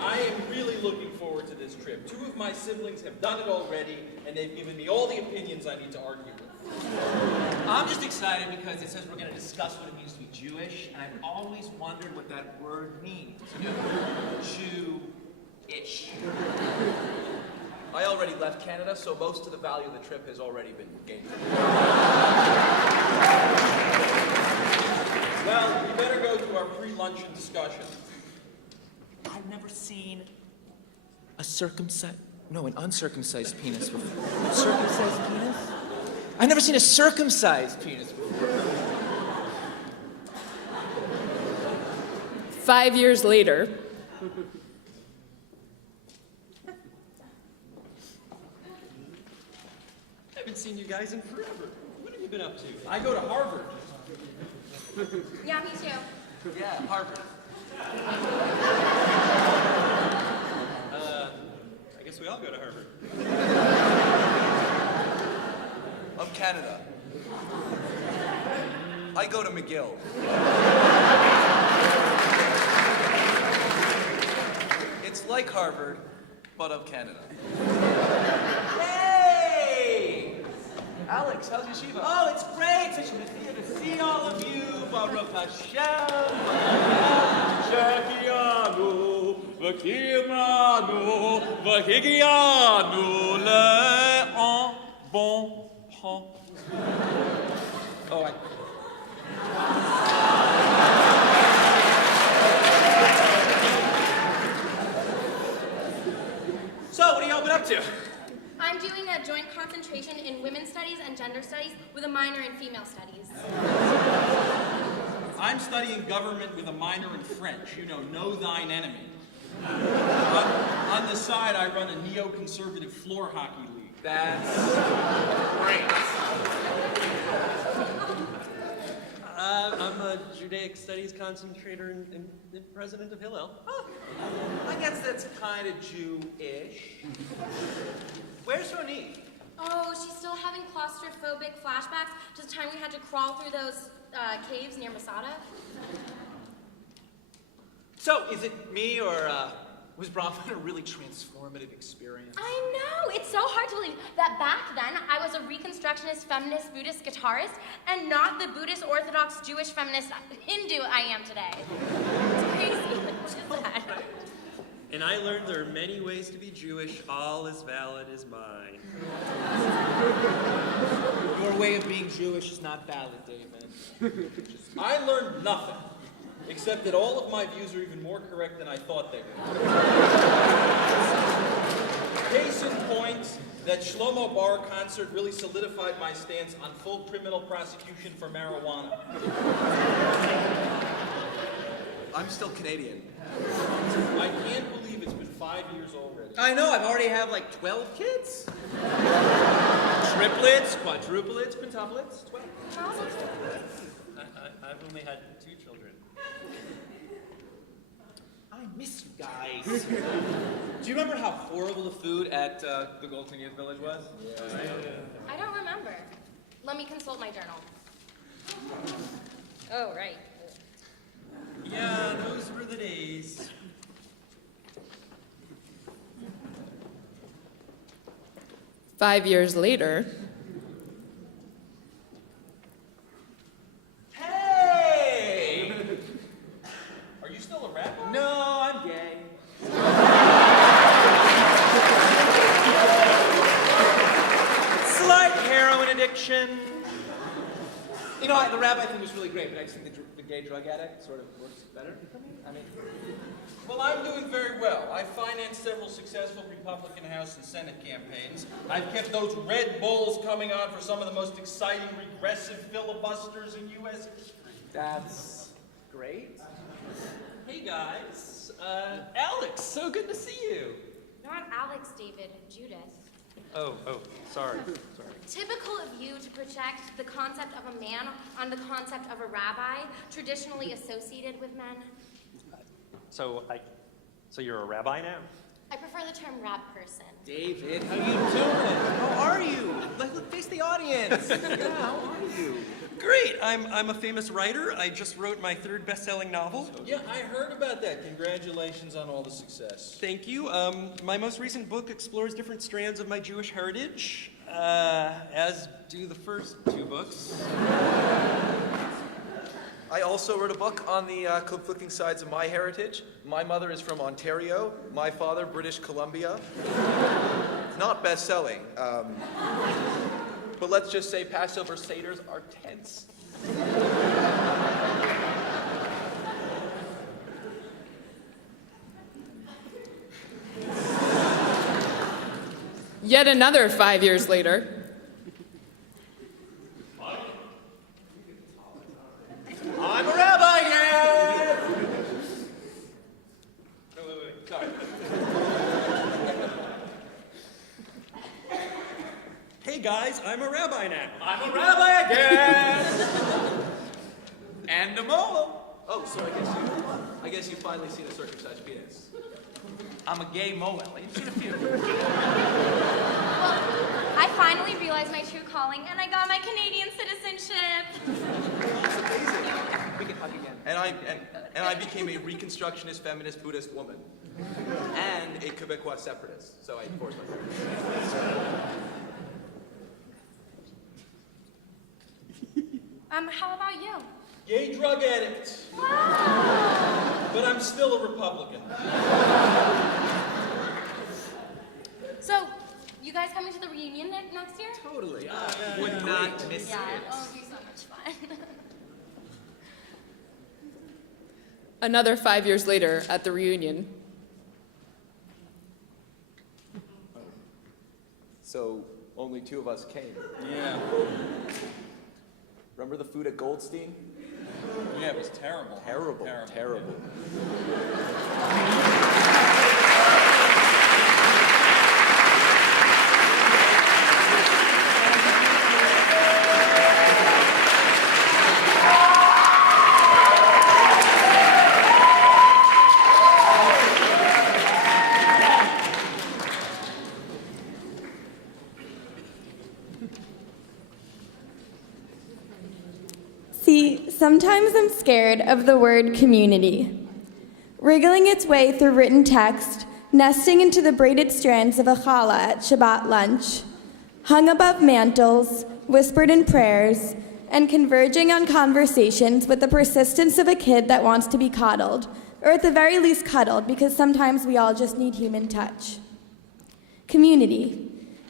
I am really looking forward to this trip. 2 of my siblings have done it already, and they've given me all the opinions I need to argue with. I'm just excited because it says we're going to discuss what it means to be Jewish, and I've always wondered what that word means. Jew-ish. I already left Canada, so most of the value of the trip has already been gained. Well, we better go to our pre-luncheon discussion. I've never seen an uncircumcised penis before. Circumcised penis? I've never seen a circumcised penis before. 5 years later, I haven't seen you guys in forever. What have you been up to? I go to Harvard. Yeah, me too. Yeah, Harvard. I guess we all go to Harvard. Of Canada. I go to McGill. It's like Harvard, but of Canada. Hey! Alex, how's yeshiva? Oh, it's great! Such a good to see all of you. Baruch Hashem. Shekianu, v'kimranu, v'higianu le'en bon han. Oh, So, what are y'all been up to? I'm doing a joint concentration in women's studies and Gender Studies with a minor in Female Studies. I'm studying government with a minor in French. You know thine enemy. On the side, I run a neoconservative floor hockey league. That's great. I'm a Judaic Studies concentrator and president of Hillel. Oh, I guess that's kind of Jew-ish. Where's Ronit? Oh, she's still having claustrophobic flashbacks to the time we had to crawl through those caves near Masada. So, is it me, or was Bronfman a really transformative experience? I know! It's so hard to believe that back then I was a Reconstructionist feminist Buddhist guitarist and not the Buddhist Orthodox Jewish feminist Hindu I am today. It's crazy. What is that? And I learned there are many ways to be Jewish, all as valid as mine. Your way of being Jewish is not valid, David. I learned nothing, except that all of my views are even more correct than I thought they were. Case in point, that Shlomo Bar concert really solidified my stance on full criminal prosecution for marijuana. I'm still Canadian. I can't believe it's been 5 years already. I know, I've already have like 12 kids. Triplets, quadruplets, quintuplets, 12. I've only had 2 children. I miss you guys. Do you remember how horrible the food at the Golden Youth Village was? I don't remember. Let me consult my journal. Oh, right. Yeah, those were the days. Five years later, Hey! Are you still a rabbi? No, I'm gay. Slight heroin addiction. You know, the rabbi thing was really great, but I just think the gay drug addict sort of works better for me. I mean, Well, I'm doing very well. I financed several successful Republican House and Senate campaigns. I've kept those Red Bulls coming on for some of the most exciting regressive filibusters in U.S. history. that's great. Hey guys, Alex, so good to see you. Not Alex, David, Judith. Oh, sorry. Typical of you to project the concept of a man on the concept of a rabbi, traditionally associated with men. So you're a rabbi now? I prefer the term rab person. David, how you doing? How are you? Look, face the audience. Yeah, how are you? Great, I'm a famous writer. I just wrote my 3rd best-selling novel. Yeah, I heard about that. Congratulations on all the success. Thank you. My most recent book explores different strands of my Jewish heritage, as do the first 2 books. I also wrote a book on the conflicting sides of my heritage. My mother is from Ontario, my father, British Columbia. Not best-selling. But let's just say Passover Seders are tense. yet another 5 years later, I'm a rabbi again! Wait. Sorry. Hey guys, I'm a rabbi now. I'm a rabbi again! And a mole. Oh, so I guess you finally seen a circumcised penis. I'm a gay Moel. You've seen a few. Well, I finally realized my true calling, and I got my Canadian citizenship. We can hug again. And I became a Reconstructionist feminist Buddhist woman. And a Quebecois separatist. So I forced myself. How about you? Gay drug addict. Wow! But I'm still a Republican. So, you guys coming to the reunion next year? Totally. Would not miss Yeah, it. oh, it'll be so much fun. another 5 years later at the So only 2 of us came. Yeah. Remember the food at Goldstein? Yeah, it was terrible. Terrible. See, sometimes I'm scared of the word community. Wriggling its way through written text, nesting into the braided strands of a challah at Shabbat lunch, hung above mantles, whispered in prayers, and converging on conversations with the persistence of a kid that wants to be coddled, or at the very least cuddled, because sometimes we all just need human touch. Community.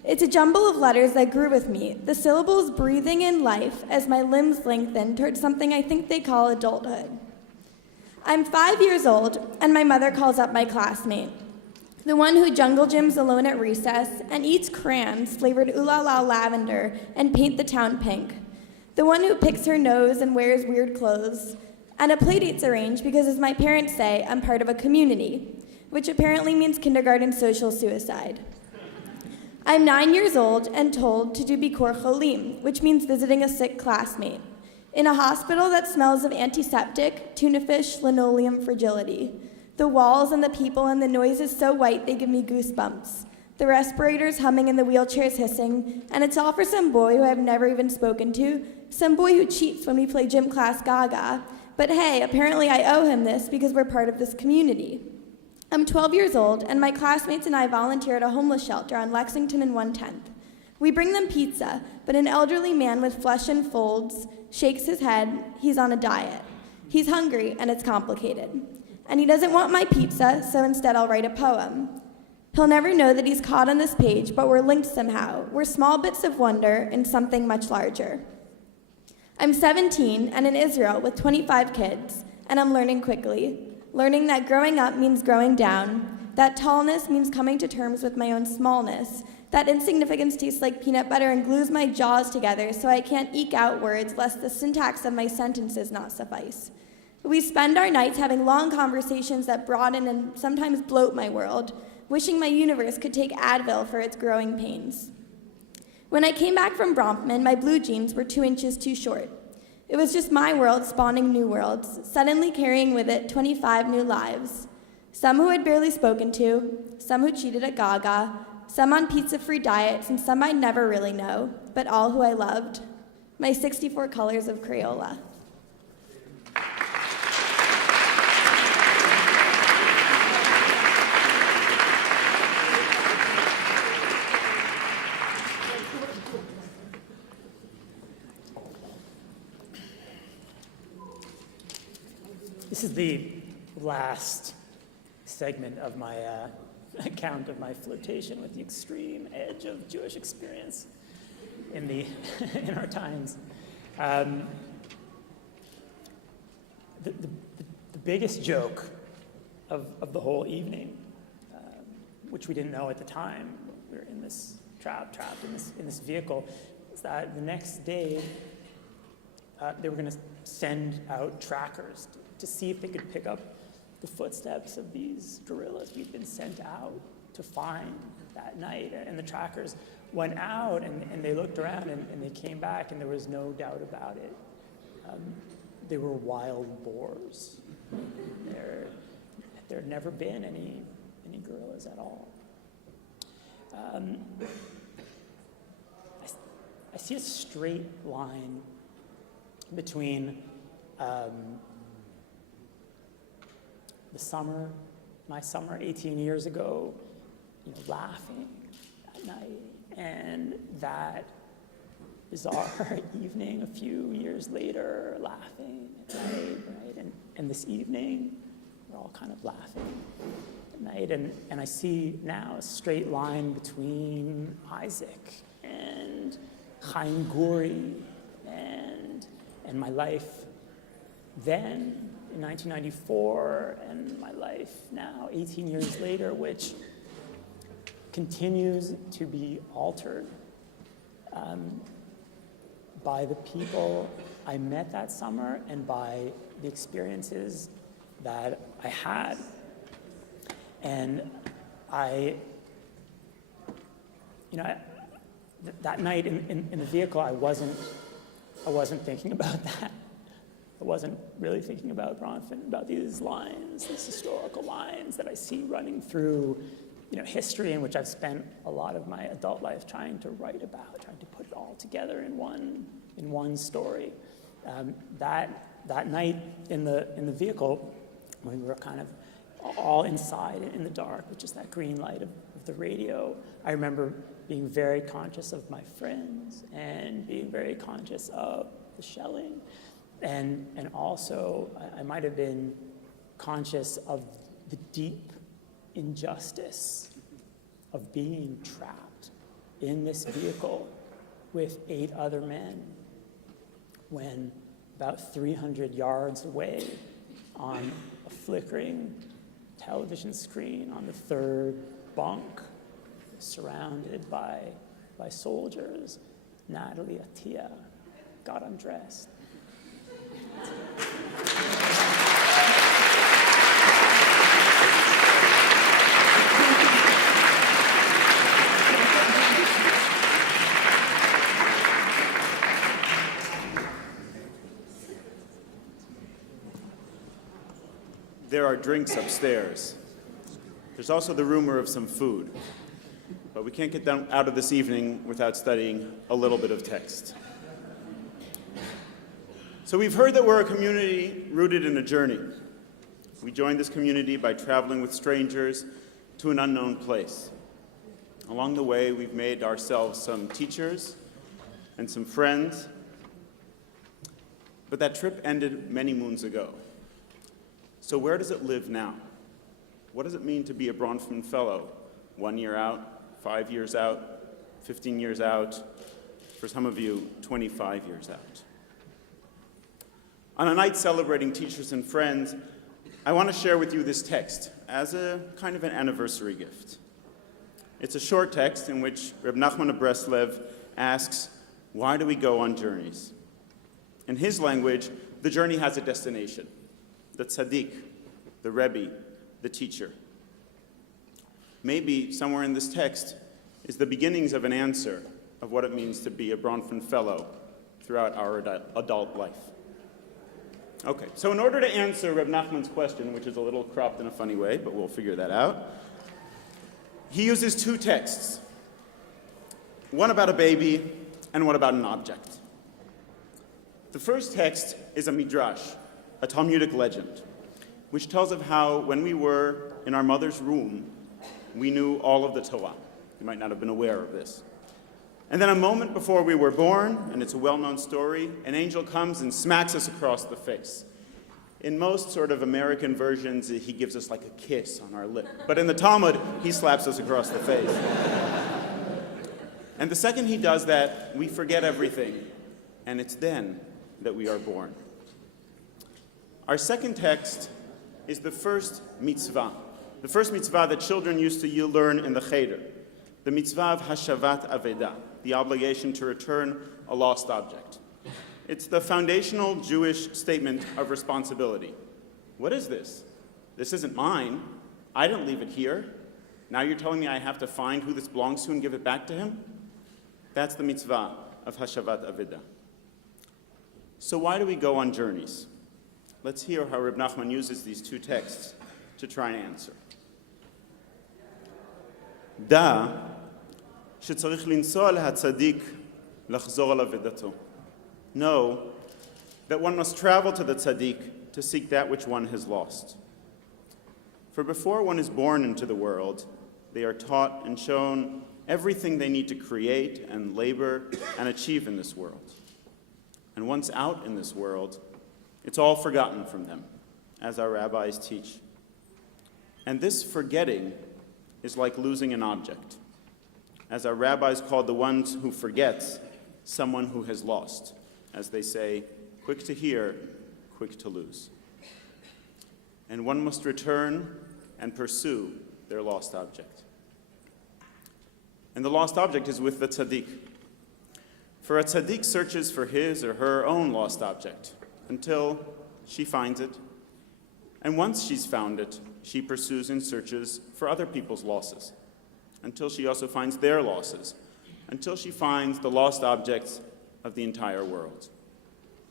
It's a jumble of letters that grew with me, the syllables breathing in life as my limbs lengthened towards something I think they call adulthood. I'm 5 years old, and my mother calls up my classmate, the one who jungle gyms alone at recess and eats crayons flavored ooh la la lavender and paint the town pink, the one who picks her nose and wears weird clothes, and a playdate's arranged because, as my parents say, I'm part of a community, which apparently means kindergarten social suicide. I'm 9 years old and told to do Bikor Cholim, which means visiting a sick classmate, in a hospital that smells of antiseptic, tuna fish, linoleum fragility. The walls and the people and the noises so white they give me goosebumps. The respirators humming and the wheelchairs hissing, and it's all for some boy who I've never even spoken to, some boy who cheats when we play gym class gaga. But hey, apparently I owe him this because we're part of this community. I'm 12 years old, and my classmates and I volunteer at a homeless shelter on Lexington and 110th. We bring them pizza, but an elderly man with flesh and folds shakes his head. He's on a diet. He's hungry, and it's complicated. And he doesn't want my pizza, so instead I'll write a poem. He'll never know that he's caught on this page, but we're linked somehow. We're small bits of wonder in something much larger. I'm 17 and in Israel with 25 kids, and I'm learning quickly. Learning that growing up means growing down, that tallness means coming to terms with my own smallness, that insignificance tastes like peanut butter and glues my jaws together so I can't eke out words lest the syntax of my sentences not suffice. We spend our nights having long conversations that broaden and sometimes bloat my world, wishing my universe could take Advil for its growing pains. When I came back from Bronfman, my blue jeans were 2 inches too short. It was just my world spawning new worlds, suddenly carrying with it 25 new lives. Some who I'd barely spoken to, some who cheated at Gaga, some on pizza-free diets, and some I'd never really know, but all who I loved. My 64 colors of Crayola. This is the last segment of my account of my flirtation with the extreme edge of Jewish experience in our times. The biggest joke of the whole evening, which we didn't know at the time, we were in this trapped in this vehicle, is that the next day they were going to send out trackers to see if they could pick up the footsteps of these gorillas we'd been sent out to find that night. And the trackers went out and they looked around and they came back and there was no doubt about it. They were wild boars. There had never been any gorillas at all. I see a straight line between my summer 18 years ago, laughing at night, and that bizarre evening a few years later, laughing at night, right? And this evening, we're all kind of laughing at night, and I see now a straight line between Isaac and Chaim Guri and my life then in 1994 and my life now 18 years later, which continues to be altered by the people I met that summer and by the experiences that I had. And that night in the vehicle, I wasn't thinking about that. I wasn't really thinking about Bronfman, about these lines, these historical lines that I see running through, history, in which I've spent a lot of my adult life trying to write about, trying to put it all together in one story. That night in the vehicle, when we were kind of all inside in the dark, with just that green light of the radio, I remember being very conscious of my friends and being very conscious of the shelling. And also, I might have been conscious of the deep injustice of being trapped in this vehicle with 8 other men when about 300 yards away on a flickering television screen on the 3rd bunk, surrounded by soldiers, Natalie Attia got undressed. There are drinks upstairs. There's also the rumor of some food. But we can't get them out of this evening without studying a little bit of text. So we've heard that we're a community rooted in a journey. We joined this community by traveling with strangers to an unknown place. Along the way, we've made ourselves some teachers and some friends. But that trip ended many moons ago. So where does it live now? What does it mean to be a Bronfman Fellow? 1 year out, 5 years out, 15 years out, for some of you, 25 years out. On a night celebrating teachers and friends, I want to share with you this text as a kind of an anniversary gift. It's a short text in which Reb Nachman of Breslev asks, why do we go on journeys? In his language, the journey has a destination. The tzaddik, the Rebbe, the teacher. Maybe somewhere in this text is the beginnings of an answer of what it means to be a Bronfman Fellow throughout our adult life. Okay, so in order to answer Reb Nachman's question, which is a little cropped in a funny way, but we'll figure that out, he uses 2 texts, one about a baby and one about an object. The first text is a midrash, a Talmudic legend, which tells of how when we were in our mother's womb, we knew all of the Torah. You might not have been aware of this. And then a moment before we were born, and it's a well-known story, an angel comes and smacks us across the face. In most sort of American versions, he gives us like a kiss on our lip. But in the Talmud, he slaps us across the face. And the second he does that, we forget everything, and it's then that we are born. Our second text is the first mitzvah that children used to learn in the cheder, the mitzvah of hashavat avedah, the obligation to return a lost object. It's the foundational Jewish statement of responsibility. What is this? This isn't mine. I didn't leave it here. Now you're telling me I have to find who this belongs to and give it back to him? That's the mitzvah of hashavat avedah. So why do we go on journeys? Let's hear how Reb Nachman uses these 2 texts to try and answer. Da שצריך לנסוע להצדיק לחזור על אבדתו. Know that one must travel to the tzaddik to seek that which one has lost. For before one is born into the world, they are taught and shown everything they need to create and labor and achieve in this world. And once out in this world, it's all forgotten from them, as our rabbis teach. And this forgetting is like losing an object. As our rabbis called the ones who forgets, someone who has lost. As they say, quick to hear, quick to lose. And one must return and pursue their lost object. And the lost object is with the tzaddik. For a tzaddik searches for his or her own lost object until she finds it. And once she's found it, she pursues and searches for other people's losses until she also finds their losses, until she finds the lost objects of the entire world.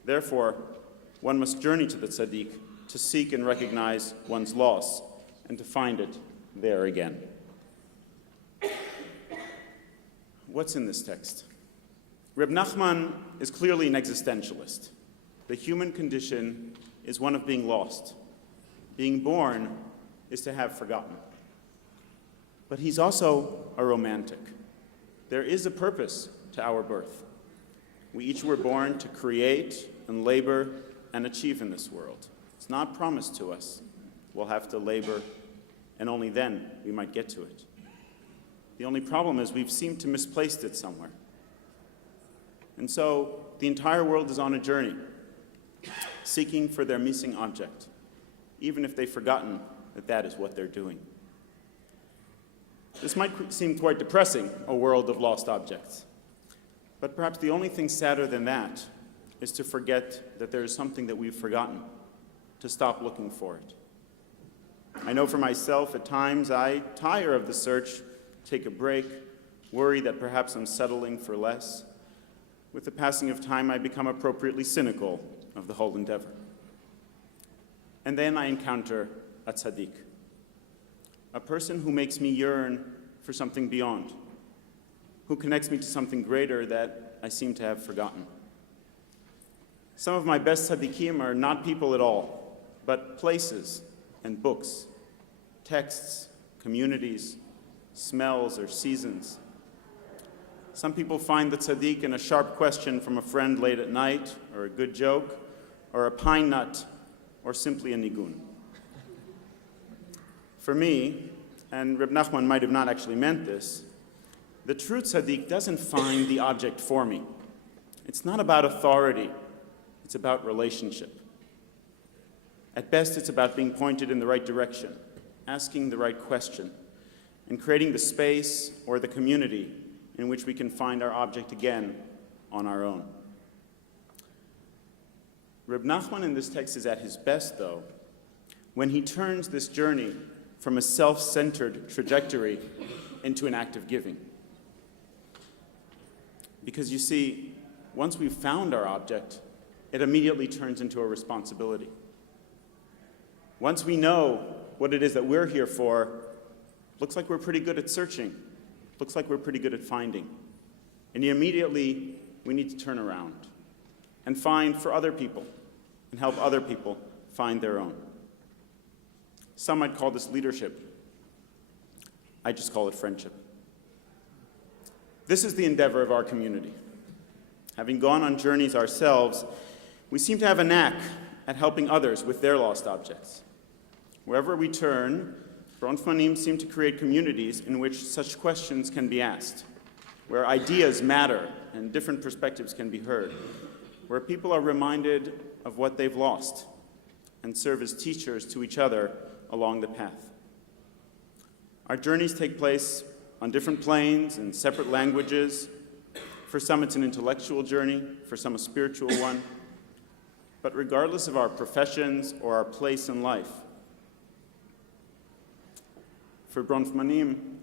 Therefore, one must journey to the tzaddik to seek and recognize one's loss and to find it there again. What's in this text? Reb Nachman is clearly an existentialist. The human condition is one of being lost. Being born is to have forgotten. But he's also a romantic. There is a purpose to our birth. We each were born to create and labor and achieve in this world. It's not promised to us. We'll have to labor, and only then we might get to it. The only problem is we've seemed to misplace it somewhere. And so the entire world is on a journey, seeking for their missing object, even if they've forgotten that that is what they're doing. This might seem quite depressing, a world of lost objects. But perhaps the only thing sadder than that is to forget that there is something that we've forgotten, to stop looking for it. I know for myself, at times I tire of the search, take a break, worry that perhaps I'm settling for less. With the passing of time, I become appropriately cynical of the whole endeavor. And then I encounter a tzaddik, a person who makes me yearn for something beyond, who connects me to something greater that I seem to have forgotten. Some of my best tzaddikim are not people at all, but places and books, texts, communities, smells, or seasons. Some people find the tzaddik in a sharp question from a friend late at night, or a good joke, or a pine nut, or simply a nigun. For me, and Reb Nachman might have not actually meant this, the true tzaddik doesn't find the object for me. It's not about authority, it's about relationship. At best, it's about being pointed in the right direction, asking the right question, and creating the space or the community in which we can find our object again on our own. Reb Nachman in this text is at his best, though, when he turns this journey from a self-centered trajectory into an act of giving. Because you see, once we've found our object, it immediately turns into a responsibility. Once we know what it is that we're here for, looks like we're pretty good at searching. Looks like we're pretty good at finding. And immediately, we need to turn around and find for other people and help other people find their own. Some might call this leadership. I just call it friendship. This is the endeavor of our community. Having gone on journeys ourselves, we seem to have a knack at helping others with their lost objects. Wherever we turn, Bronfmanim seem to create communities in which such questions can be asked, where ideas matter and different perspectives can be heard, where people are reminded of what they've lost and serve as teachers to each other along the path. Our journeys take place on different planes and separate languages. For some, it's an intellectual journey, for some, a spiritual one. But regardless of our professions or our place in life, for Bronfmanim,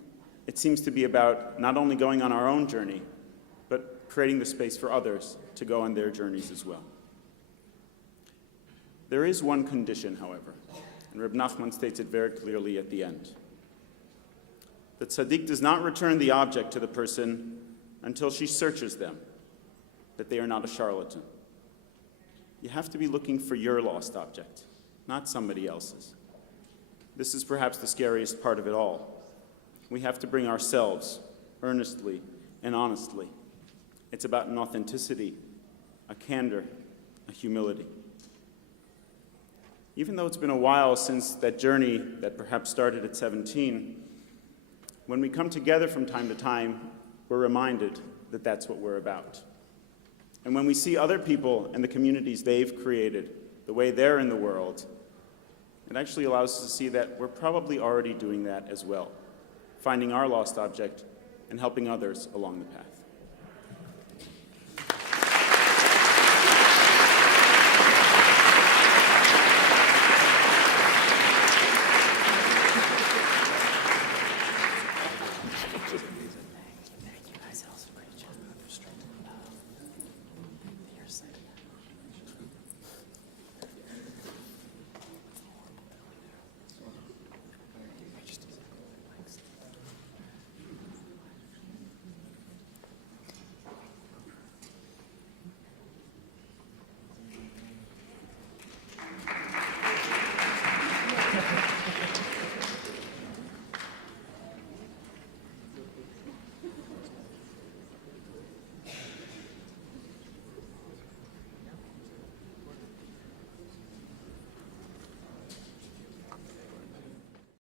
it seems to be about not only going on our own journey, but creating the space for others to go on their journeys as well. There is one condition, however, and Reb Nachman states it very clearly at the end. The tzaddik does not return the object to the person until she searches them, that they are not a charlatan. You have to be looking for your lost object, not somebody else's. This is perhaps the scariest part of it all. We have to bring ourselves, earnestly and honestly. It's about an authenticity, a candor, a humility. Even though it's been a while since that journey that perhaps started at 17, when we come together from time to time, we're reminded that that's what we're about. And when we see other people and the communities they've created, the way they're in the world, it actually allows us to see that we're probably already doing that as well, finding our lost object and helping others along the path.